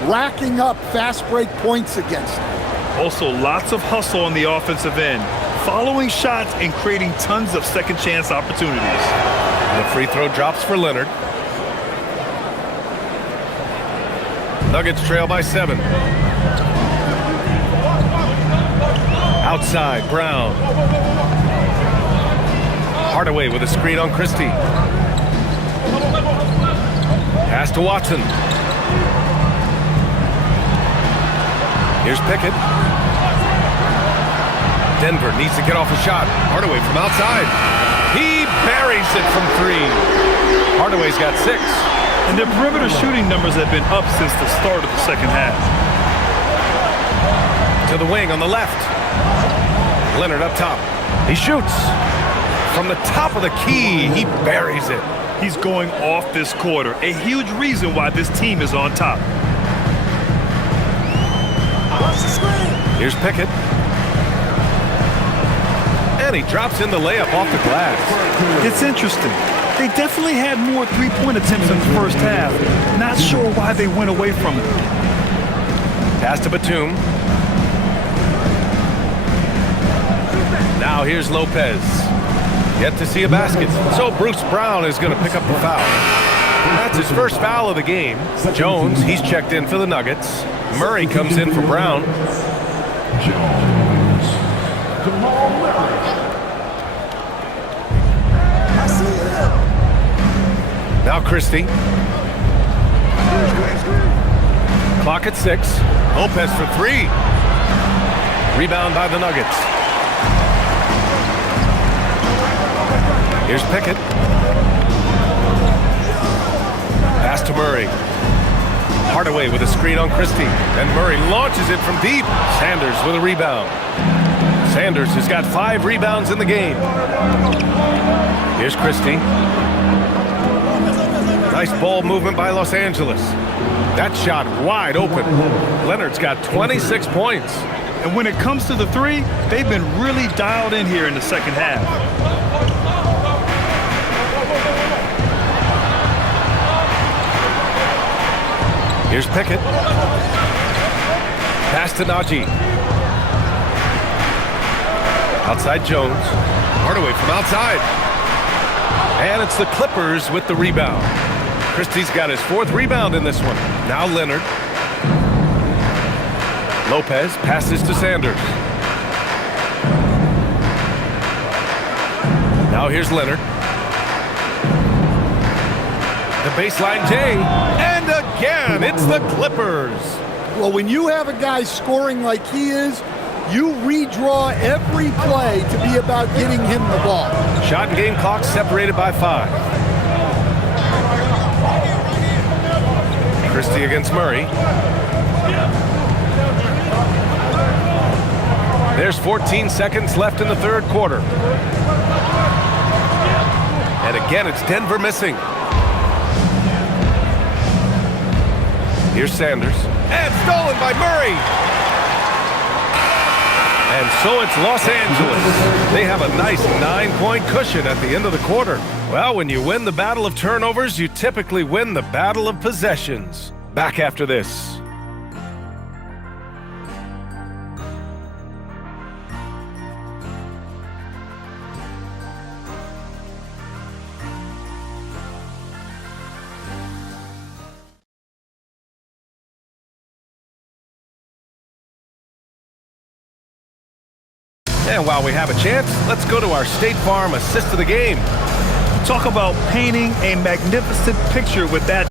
racking up fast break points against them. Also, lots of hustle on the offensive end, following shots and creating tons of second chance opportunities. The free throw drops for Leonard. Nuggets trail by 7. Outside, Brown. Hardaway with a screen on Christie. Pass to Watson. Here's Pickett. Denver needs to get off a shot. Hardaway from outside. He buries it from 3. Hardaway's got 6. And their perimeter shooting numbers have been up since the start of the second half. To the wing on the left. Leonard up top. He shoots. From the top of the key, he buries it. He's going off this quarter. A huge reason why this team is on top. Here's Pickett. And he drops in the layup off the glass. It's interesting. They definitely had more three-point attempts in the first half. Not sure why they went away from it. Pass to Batum. Now here's Lopez. Yet to see a basket. So Bruce Brown is going to pick up the foul. That's his first foul of the game. Jones, he's checked in for the Nuggets. Murray comes in for Brown. Now Christie. Clock at 6. Lopez for 3. Rebound by the Nuggets. Here's Pickett. Pass to Murray. Hardaway with a screen on Christie. And Murray launches it from deep. Sanders with a rebound. Sanders has got 5 rebounds in the game. Here's Christie. Nice ball movement by Los Angeles. That shot wide open. Leonard's got 26 points. And when it comes to the 3, they've been really dialed in here in the second half. Here's Pickett. Pass to Najee. Outside Jones. Hardaway from outside. And it's the Clippers with the rebound. Christie's got his 4th rebound in this one. Now Leonard. Lopez passes to Sanders. Now here's Leonard. The baseline J. And again, it's the Clippers. Well, when you have a guy scoring like he is, you redraw every play to be about getting him the ball. Shot and game clock separated by 5. Christie against Murray. There's 14 seconds left in the 3rd quarter. And again, it's Denver missing. Here's Sanders. And stolen by Murray. And so it's Los Angeles. They have a nice 9-point cushion at the end of the quarter. Well, when you win the battle of turnovers, you typically win the battle of possessions. Back after this. And while we have a chance, let's go to our State Farm assist of the game. Talk about painting a magnificent picture with that.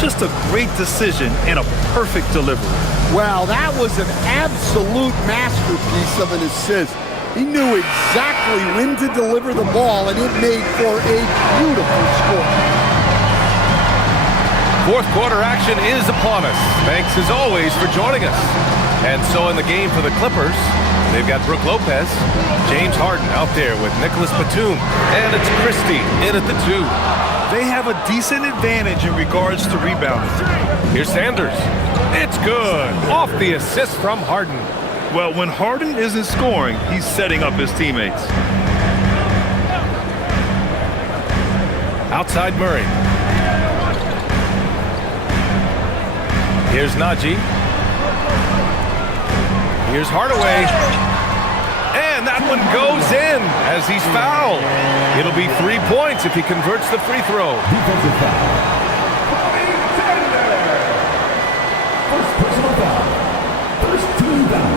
Just a great decision and a perfect delivery. Well, that was an absolute masterpiece of an assist. He knew exactly when to deliver the ball, and it made for a beautiful score. Fourth quarter action is upon us. Thanks as always for joining us. And so in the game for the Clippers, they've got Brook Lopez, James Harden out there with Nicholas Batum, and it's Christie in at the 2. They have a decent advantage in regards to rebounding. Here's Sanders. It's good. Off the assist from Harden. Well, when Harden isn't scoring, he's setting up his teammates. Outside Murray. Here's Najee. Here's Hardaway. And that one goes in as he's fouled. It'll be 3 points if he converts the free throw. Defensive foul. First personal foul. First team foul.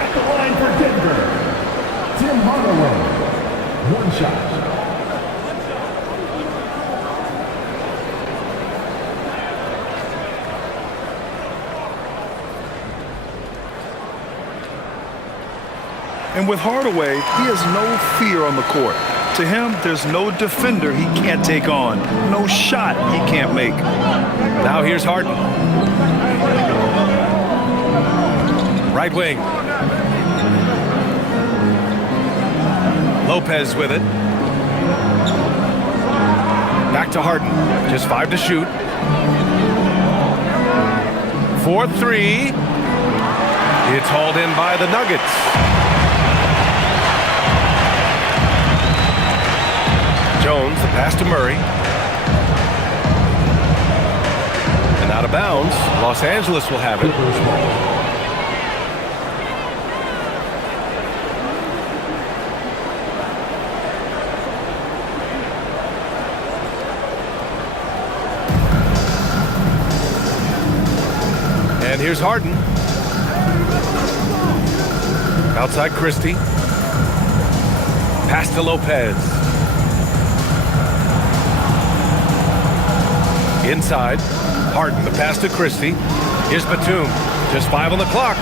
At the line for Denver, Tim Hardaway. One shot. And with Hardaway, he has no fear on the court. To him, there's no defender he can't take on, no shot he can't make. Now here's Harden. Right wing. Lopez with it. Back to Harden. Just 5 to shoot. 4-3. It's hauled in by the Nuggets. Jones, the pass to Murray. And out of bounds, Los Angeles will have it. And here's Harden. Outside Christie. Pass to Lopez. Inside, Harden, the pass to Christie. Here's Batum, just 5 on the clock.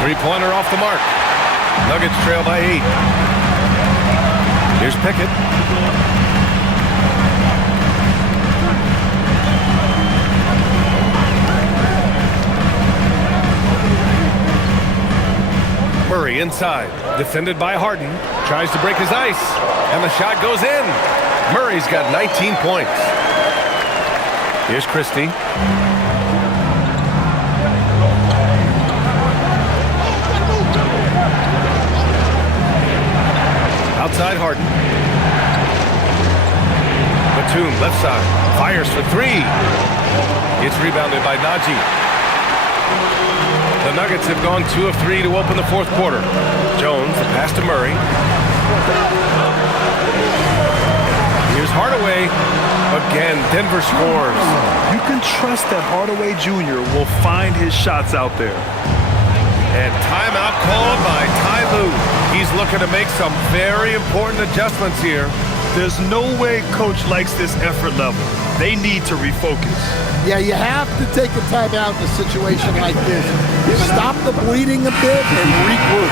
3-pointer off the mark. Nuggets trail by 8. Here's Pickett. Murray inside, defended by Harden. Tries to break his ice, and the shot goes in. Murray's got 19 points. Here's Christie. Outside Harden. Batum, left side. Fires for 3. It's rebounded by Najee. The Nuggets have gone 2 of 3 to open the fourth quarter. Jones, the pass to Murray. Here's Hardaway. Again, Denver scores. You can trust that Hardaway Jr. will find his shots out there. And timeout called by Ty Lue. He's looking to make some very important adjustments here. There's no way coach likes this effort level. They need to refocus. Yeah, you have to take a timeout in a situation like this. Stop the bleeding a bit and regroup.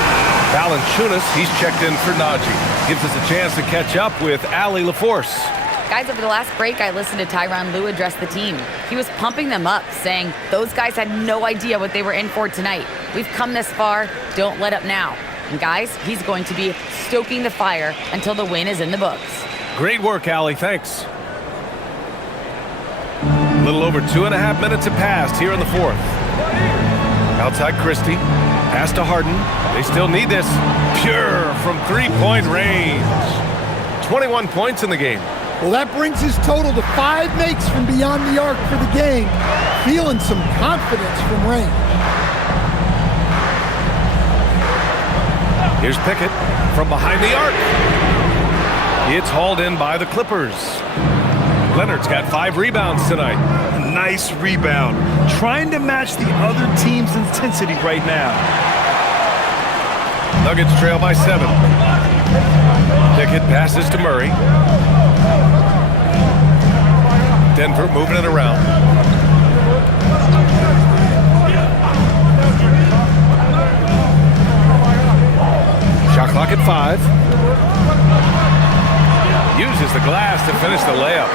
Valanciunas, he's checked in for Najee. Gives us a chance to catch up with Allie LaForce. Guys, over the last break, I listened to Tyronn Lue address the team. He was pumping them up, saying those guys had no idea what they were in for tonight. We've come this far. Don't let up now. And guys, he's going to be stoking the fire until the win is in the books. Great work, Allie. Thanks. A little over 2.5 minutes have passed here in the fourth. Outside Christie. Pass to Harden. They still need this. Pure from 3-point range. 21 points in the game. Well, that brings his total to 5 makes from beyond the arc for the game. Feeling some confidence from range. Here's Pickett from behind the arc. It's hauled in by the Clippers. Leonard's got 5 rebounds tonight. Nice rebound. Trying to match the other team's intensity right now. Nuggets trail by 7. Pickett passes to Murray. Denver moving it around. Shot clock at 5. Uses the glass to finish the layup.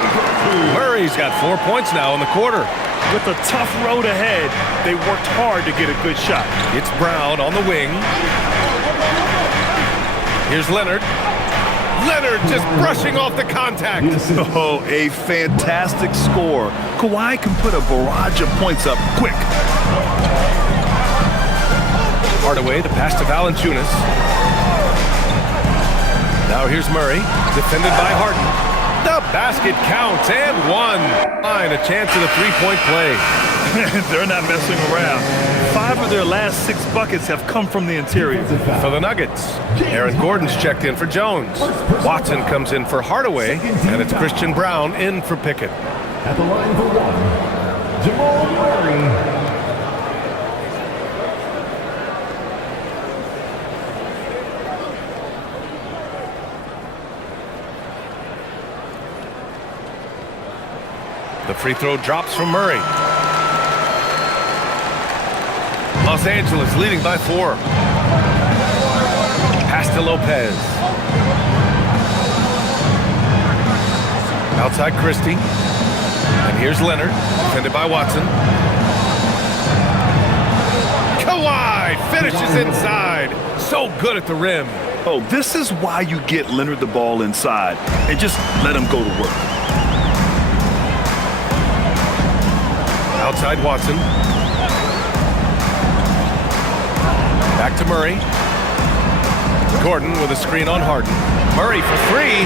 Murray's got 4 points now in the quarter. With a tough road ahead, they worked hard to get a good shot. It's Brown on the wing. Here's Leonard. Leonard just brushing off the contact. Oh, a fantastic score. Kawhi can put a barrage of points up quick. Hardaway, the pass to Valanciunas. Now here's Murray, defended by Harden. The basket counts and one. Fine, a chance at a three-point play. They're not messing around. 5 of their last 6 buckets have come from the interior. For the Nuggets, Aaron Gordon's checked in for Jones. Watson comes in for Hardaway, and it's Christian Brown in for Pickett. At the line for 1, Jamal Murray. The free throw drops from Murray. Los Angeles leading by 4. Pass to Lopez. Outside Christie. And here's Leonard, defended by Watson. Kawhi finishes inside. So good at the rim. Oh, this is why you get Leonard the ball inside and just let him go to work. Outside Watson. Back to Murray. Gordon with a screen on Harden. Murray for 3.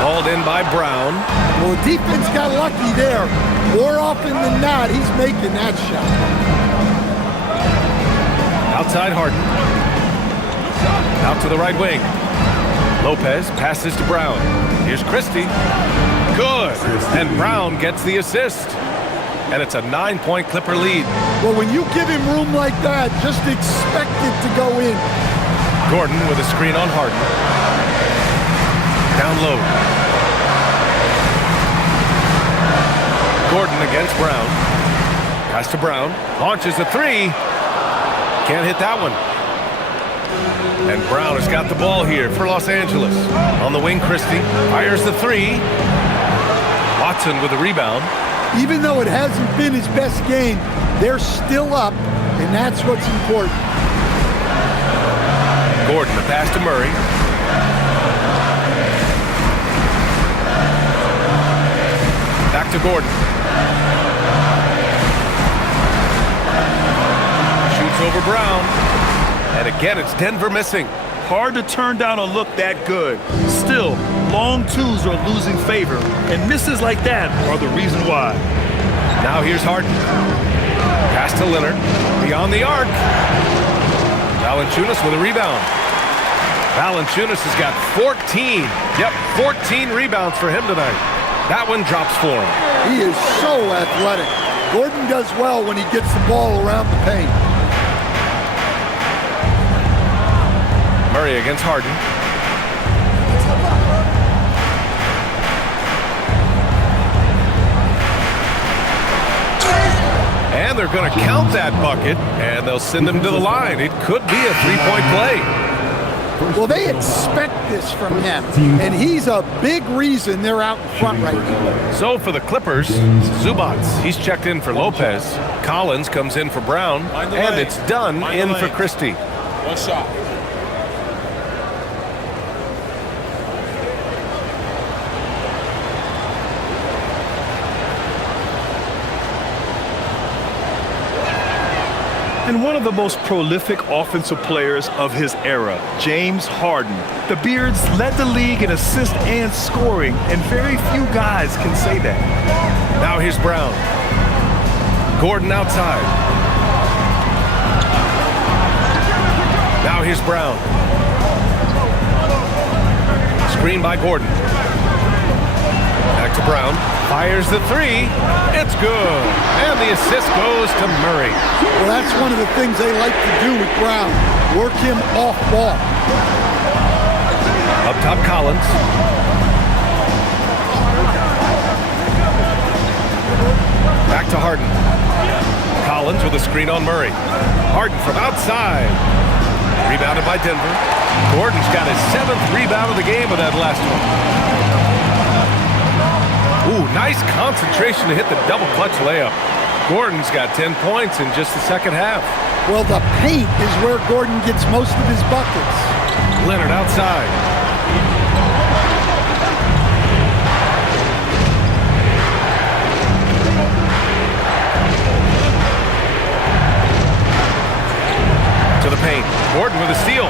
Hauled in by Brown. Well, the defense got lucky there. More often than not, he's making that shot. Outside Harden. Out to the right wing. Lopez passes to Brown. Here's Christie. Good. And Brown gets the assist. And it's a 9-point Clipper lead. Well, when you give him room like that, just expect it to go in. Gordon with a screen on Harden. Down low. Gordon against Brown. Pass to Brown. Launches a 3. Can't hit that one. And Brown has got the ball here for Los Angeles. On the wing, Christie fires the 3. Watson with the rebound. Even though it hasn't been his best game, they're still up, and that's what's important. Gordon, the pass to Murray. Back to Gordon. Shoots over Brown. And again, it's Denver missing. Hard to turn down a look that good. Still, long twos are losing favor, and misses like that are the reason why. Now here's Harden. Pass to Leonard. Beyond the arc. Valanciunas with a rebound. Valanciunas has got 14. Yep, 14 rebounds for him tonight. That one drops for him. He is so athletic. Gordon does well when he gets the ball around the paint. Murray against Harden. And they're going to count that bucket, and they'll send him to the line. It could be a three-point play. Well, they expect this from him, and he's a big reason they're out in front right now. So for the Clippers, Zubac, he's checked in for Lopez. Collins comes in for Brown, and it's Dunn in for Christie. One shot. And one of the most prolific offensive players of his era, James Harden. The Beards led the league in assists and scoring, and very few guys can say that. Now here's Brown. Gordon outside. Now here's Brown. Screen by Gordon. Back to Brown. Fires the 3. It's good. And the assist goes to Murray. Well, that's one of the things they like to do with Brown. Work him off ball. Up top, Collins. Back to Harden. Collins with a screen on Murray. Harden from outside. Rebounded by Denver. Gordon's got his 7th rebound of the game with that last one. Ooh, nice concentration to hit the double clutch layup. Gordon's got 10 points in just the second half. Well, the paint is where Gordon gets most of his buckets. Leonard outside. To the paint. Gordon with a steal.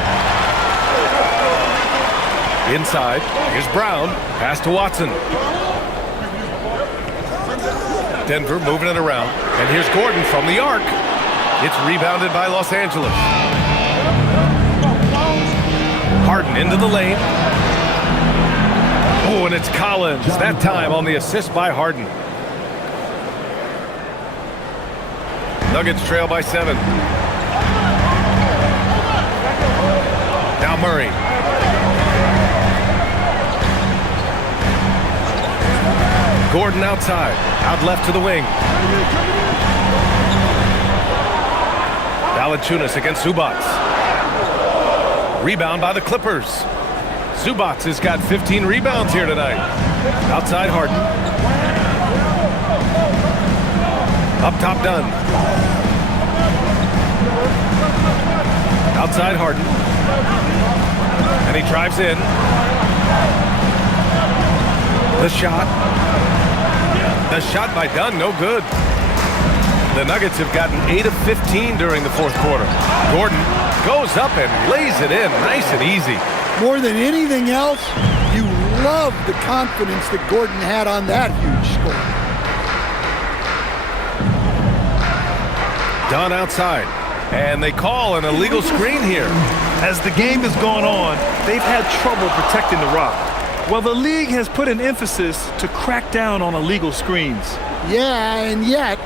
Inside. Here's Brown. Pass to Watson. Denver moving it around. And here's Gordon from the arc. It's rebounded by Los Angeles. Harden into the lane. Oh, and it's Collins. That time on the assist by Harden. Nuggets trail by 7. Now Murray. Gordon outside. Out left to the wing. Valanciunas against Zubats. Rebound by the Clippers. Zubats has got 15 rebounds here tonight. Outside Harden. Up top Dunn. Outside Harden. And he drives in. The shot. The shot by Dunn, no good. The Nuggets have gotten 8 of 15 during the fourth quarter. Gordon goes up and lays it in, nice and easy. More than anything else, you love the confidence that Gordon had on that huge score. Dunn outside, and they call an illegal screen here. As the game has gone on, they've had trouble protecting the rock. Well, the league has put an emphasis to crack down on illegal screens. Yeah, and yet,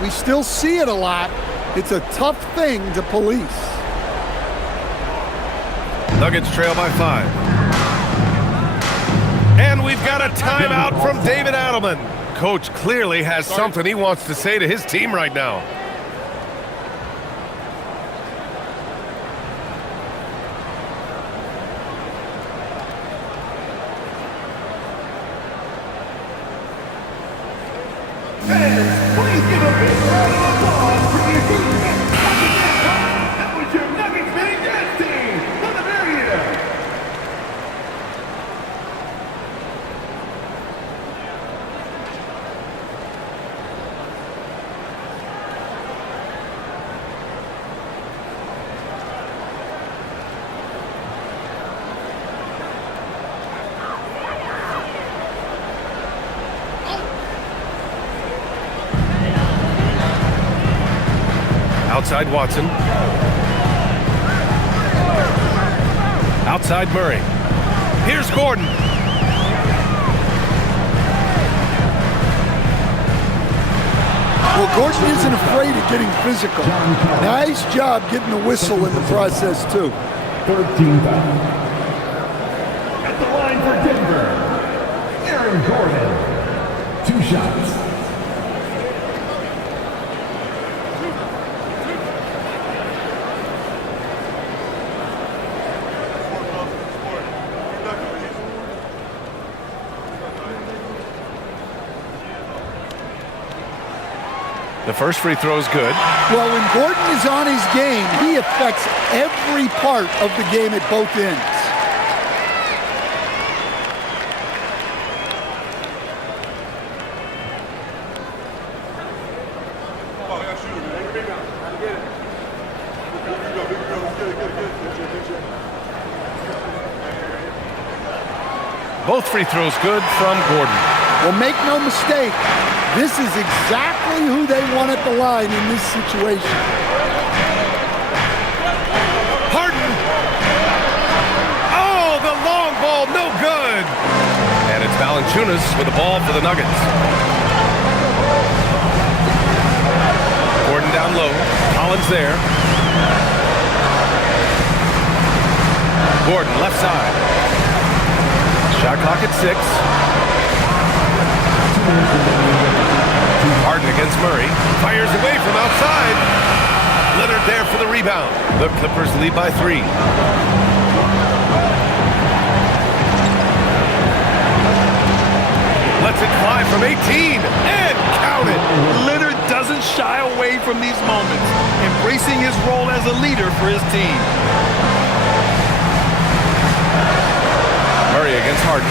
we still see it a lot. It's a tough thing to police. Nuggets trail by 5. And we've got a timeout from David Adelman. Coach clearly has something he wants to say to his team right now. Please give a big round of applause for your team. That was your Nuggets Big Dance team from the area. Outside Watson. Outside Murray. Here's Gordon. Well, Gordon isn't afraid of getting physical. Nice job getting the whistle in the process, too. 13 foul. At the line for Denver, Aaron Gordon. 2 shots. The first free throw is good. Well, when Gordon is on his game, he affects every part of the game at both ends. Both free throws good from Gordon. Well, make no mistake, this is exactly who they want at the line in this situation. Harden! Oh, the long ball, no good! And it's Valanciunas with the ball for the Nuggets. Gordon down low, Collins there. Gordon, left side. Shot clock at 6. Harden against Murray. Fires away from outside. Leonard there for the rebound. The Clippers lead by 3. Lets it fly from 18 and count it. Leonard doesn't shy away from these moments, embracing his role as a leader for his team. Murray against Harden.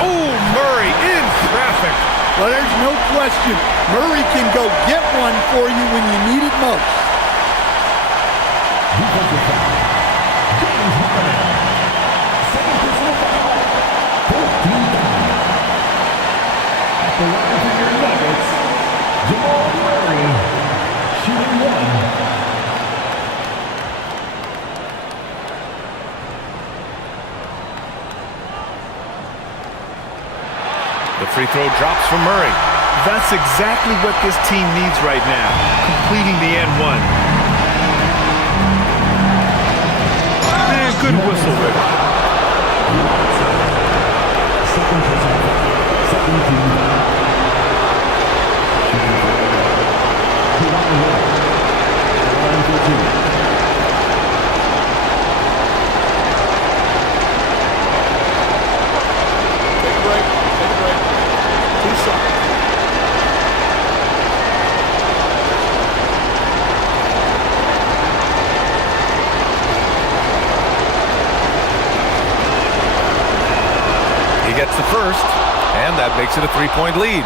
Oh, Murray in traffic. Well, there's no question. Murray can go get one for you when you need it most. The line for your Nuggets, Murray, shooting 1. The free throw drops from Murray. That's exactly what this team needs right now, completing the and one. Man, good whistle, Rick. Gets the first, and that makes it a 3-point lead.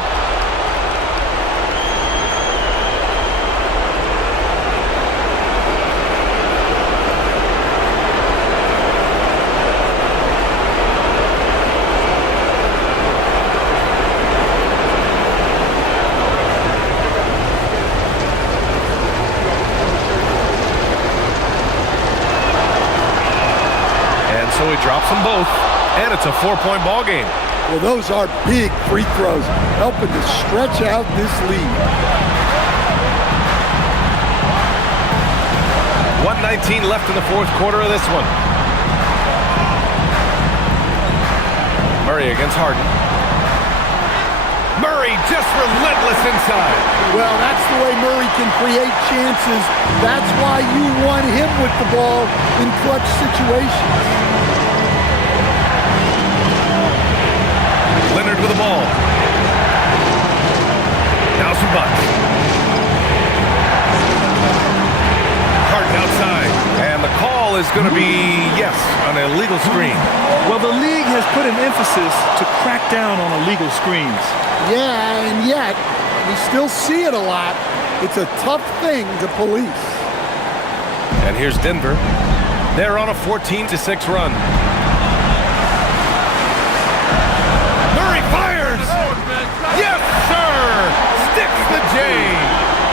And so he drops them both. And it's a 4-point ball game. Well, those are big free throws, helping to stretch out this lead. 1:19 left in the fourth quarter of this one. Murray against Harden. Murray just relentless inside. Well, that's the way Murray can create chances. That's why you want him with the ball in clutch situations. Leonard with the ball. Now some bucks. Harden outside. And the call is going to be, yes, an illegal screen. Well, the league has put an emphasis to crack down on illegal screens. Yeah, and yet, we still see it a lot. It's a tough thing to police. And here's Denver. They're on a 14-6 run. Yes, sir! Sticks the J!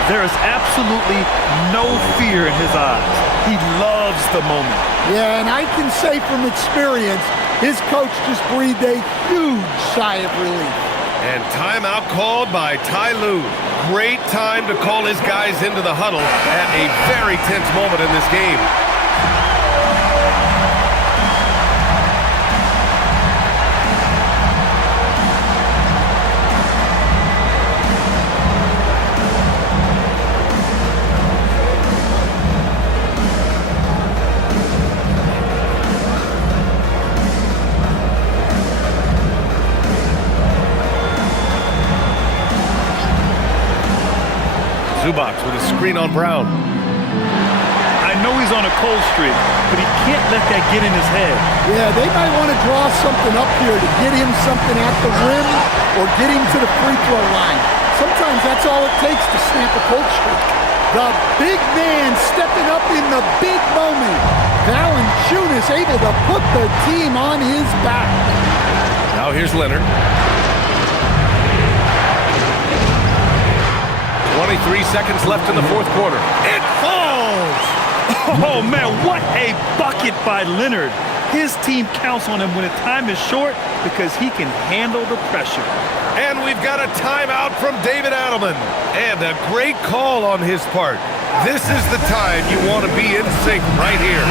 There is absolutely no fear in his eyes. He loves the moment. Yeah, and I can say from experience, his coach just breathed a huge sigh of relief. And timeout called by Ty Lue. Great time to call his guys into the huddle at a very tense moment in this game. Zubac with a screen on Brown. I know he's on a cold streak, but he can't let that get in his head. Yeah, they might want to draw something up here to get him something at the rim or get him to the free throw line. Sometimes that's all it takes to snap a cold streak. The big man stepping up in the big moment. Valanciunas able to put the team on his back. Now here's Leonard. 23 seconds left in the fourth quarter. It falls! Oh, man, what a bucket by Leonard. His team counts on him when the time is short because he can handle the pressure. And we've got a timeout from David Adelman. And a great call on his part. This is the time you want to be in sync right here.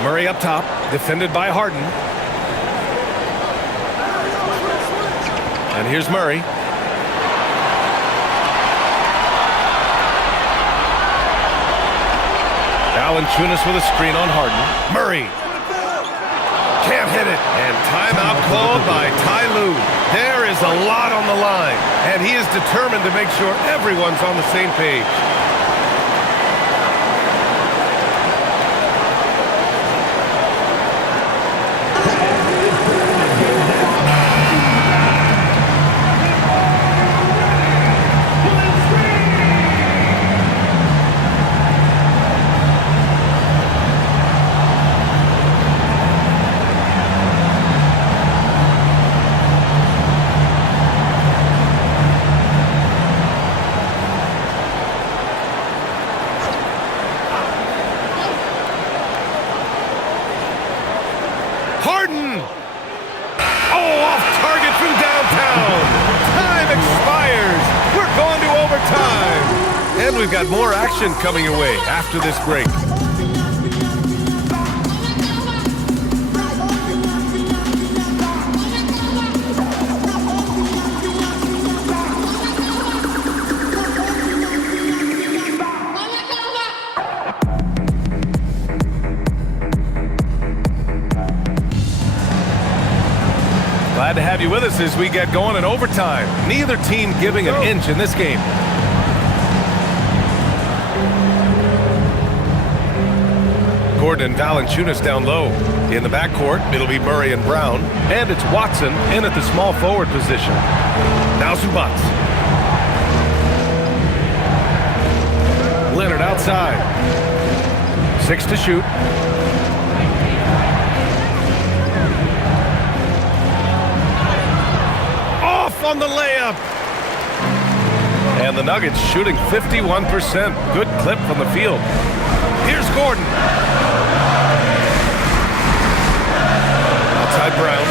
Murray up top, defended by Harden. And here's Murray. Valanciunas with a screen on Harden. Murray can't hit it. And timeout called by Ty Lue. There is a lot on the line, and he is determined to make sure everyone's on the same page. Harden! Oh, off target from downtown. Time expires. We're going to overtime. And we've got more action coming your way after this break. Glad to have you with us as we get going in overtime. Neither team giving an inch in this game. Gordon and Valanciunas down low. In the backcourt, it'll be Murray and Brown. And it's Watson in at the small forward position. Now Zubac. Leonard outside. 6 to shoot. On the layup. And the Nuggets shooting 51%. Good clip from the field. Here's Gordon. Outside Brown.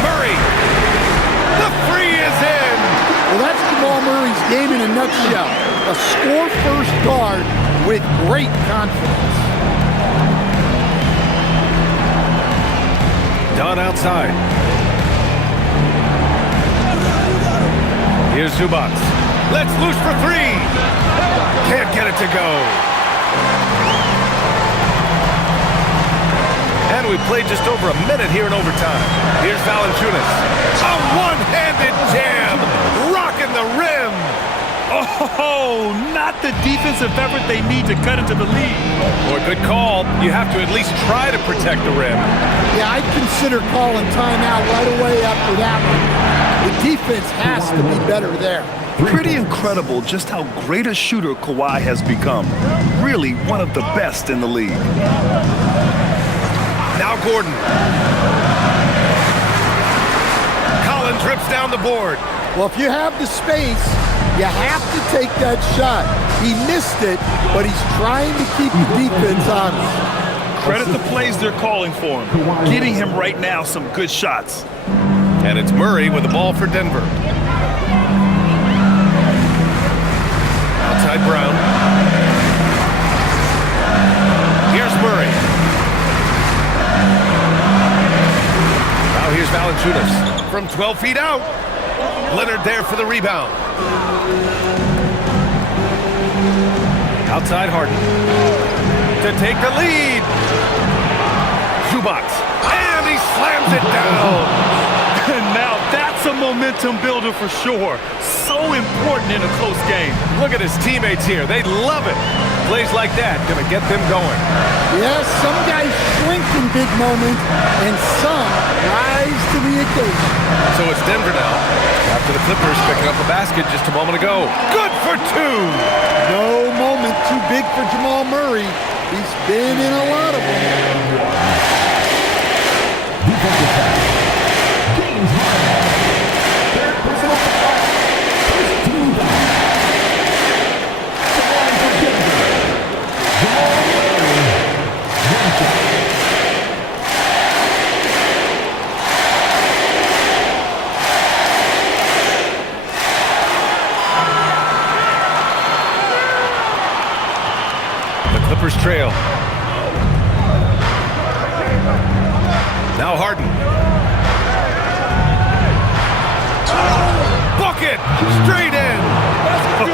Murray. The three is in. Well, that's Jamal Murray's game in a nutshell. A score-first guard with great confidence. Dunn outside. Here's Zubac. Let's loose for three. Can't get it to go. And we played just over a minute here in overtime. Here's Valanciunas. A one-handed jam. Rocking the rim. Oh, not the defensive effort they need to cut into the lead. Or good call. You have to at least try to protect the rim. Yeah, I'd consider calling timeout right away after that one. The defense has to be better there. Pretty incredible just how great a shooter Kawhi has become. Really one of the best in the league. Now Gordon. Collins rips down the board. Well, if you have the space, you have to take that shot. He missed it, but he's trying to keep the defense honest. Credit the plays they're calling for him. Getting him right now some good shots. And it's Murray with the ball for Denver. Outside Brown. Here's Murray. Now here's Valanciunas from 12 feet out. Leonard there for the rebound. Outside Harden. To take the lead. Zubac. And he slams it down. And now that's a momentum builder for sure. So important in a close game. Look at his teammates here. They love it. Plays like that gonna get them going. Yes, some guys shrink in big moments, and some rise to the occasion. So it's Denver now. After the Clippers picking up a basket just a moment ago. Good for two. No moment too big for Jamal Murray. He's been in a lot of them. Defensive foul. James Harden. Third personal foul. First team foul. The line for Denver. Jamal Murray. One shot. Clippers trail. Now Harden. Bucket! Straight in!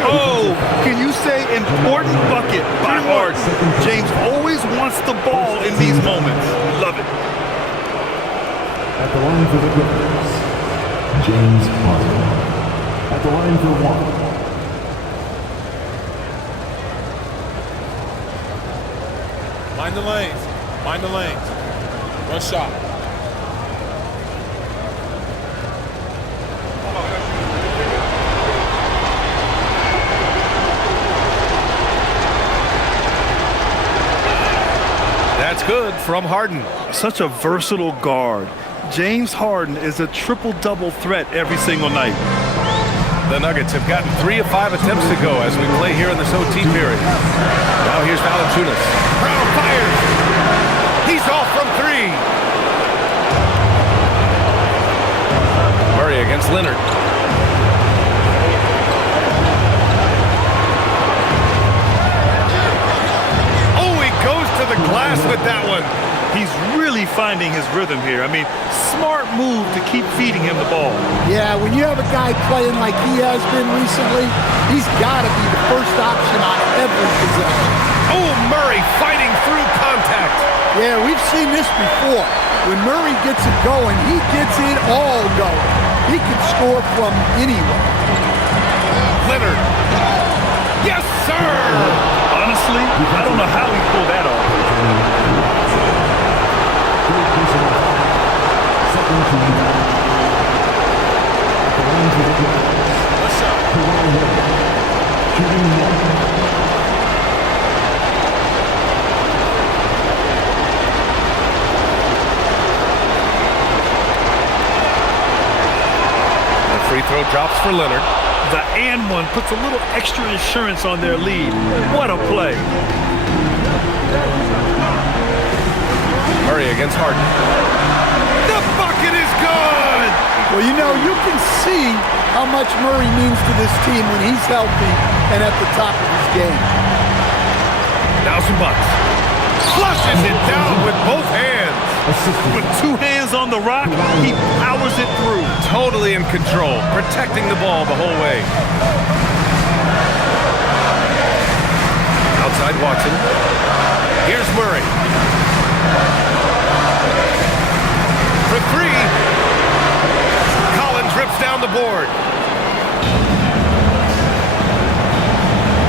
Oh, can you say important bucket by Harden? James always wants the ball in these moments. Love it. At the line for the Clippers, James Harden. At the line for one. Mind the lanes. Mind the lanes. One shot. That's good from Harden. Such a versatile guard. James Harden is a triple-double threat every single night. The Nuggets have gotten 3 of 5 attempts to go as we play here in this OT period. Now here's Valanciunas. Brown fires. He's off from 3. Murray against Leonard. Oh, he goes to the glass with that one. He's really finding his rhythm here. I mean, smart move to keep feeding him the ball. Yeah, when you have a guy playing like he has been recently, he's got to be the first option on every possession. Oh, Murray fighting through contact. Yeah, we've seen this before. When Murray gets it going, he gets it all going. He can score from anywhere. Leonard. Yes, sir! Honestly, I don't know how he pulled that off. Second team. At the line for the Clippers. One shot. Shooting one. Free throw drops for Leonard. The and one puts a little extra insurance on their lead. What a play. Murray against Harden. The bucket is good! Well, you know, you can see how much Murray means to this team when he's healthy and at the top of his game. Now some bucks. Flushes it down with both hands. With 2 hands on the rock, he powers it through. Totally in control, protecting the ball the whole way. Outside Watson. Here's Murray. For 3. Collins rips down the board.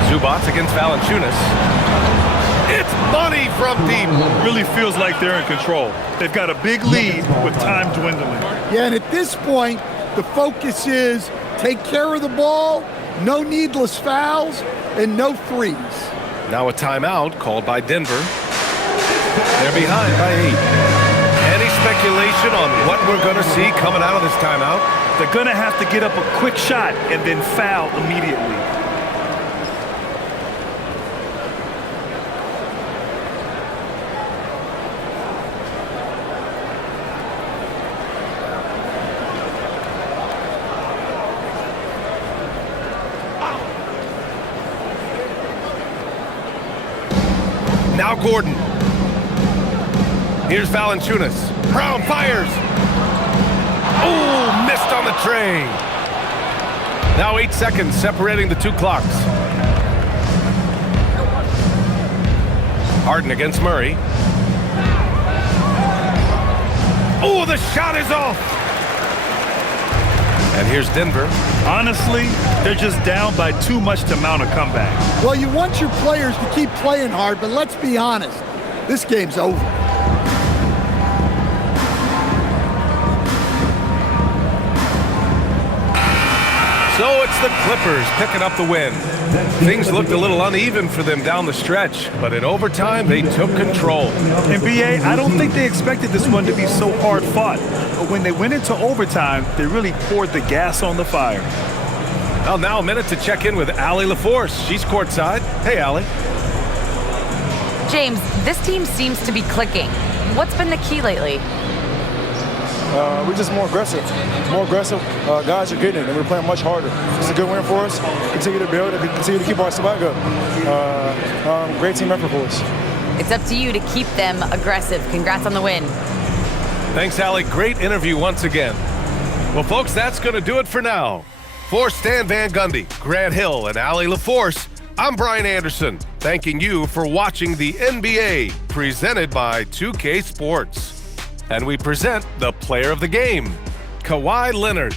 Zubac against Valanciunas. It's money from deep. Really feels like they're in control. They've got a big lead with time dwindling. Yeah, and at this point, the focus is take care of the ball, no needless fouls, and no threes. Now a timeout called by Denver. They're behind by 8. Any speculation on what we're going to see coming out of this timeout? They're going to have to get up a quick shot and then foul immediately. Now Gordon. Here's Valanciunas. Brown fires. Oh, missed on the tray. Now 8 seconds separating the 2 clocks. Harden against Murray. Oh, the shot is off. And here's Denver. Honestly, they're just down by too much to mount a comeback. Well, you want your players to keep playing hard, but let's be honest, this game's over. So it's the Clippers picking up the win. Things looked a little uneven for them down the stretch, but in overtime, they took control. NBA, I don't think they expected this one to be so hard fought. But when they went into overtime, they really poured the gas on the fire. Well, now a minute to check in with Allie LaForce. She's courtside. Hey, Allie. James, this team seems to be clicking. What's been the key lately? We're just more aggressive. Guys are getting it, and we're playing much harder. It's a good win for us. Continue to build and continue to keep our swag up. Great team effort for us. It's up to you to keep them aggressive. Congrats on the win. Thanks, Allie. Great interview once again. Well, folks, that's going to do it for now. For Stan Van Gundy, Grant Hill, and Allie LaForce, I'm Brian Anderson, thanking you for watching the NBA, presented by 2K Sports. And we present the player of the game, Kawhi Leonard.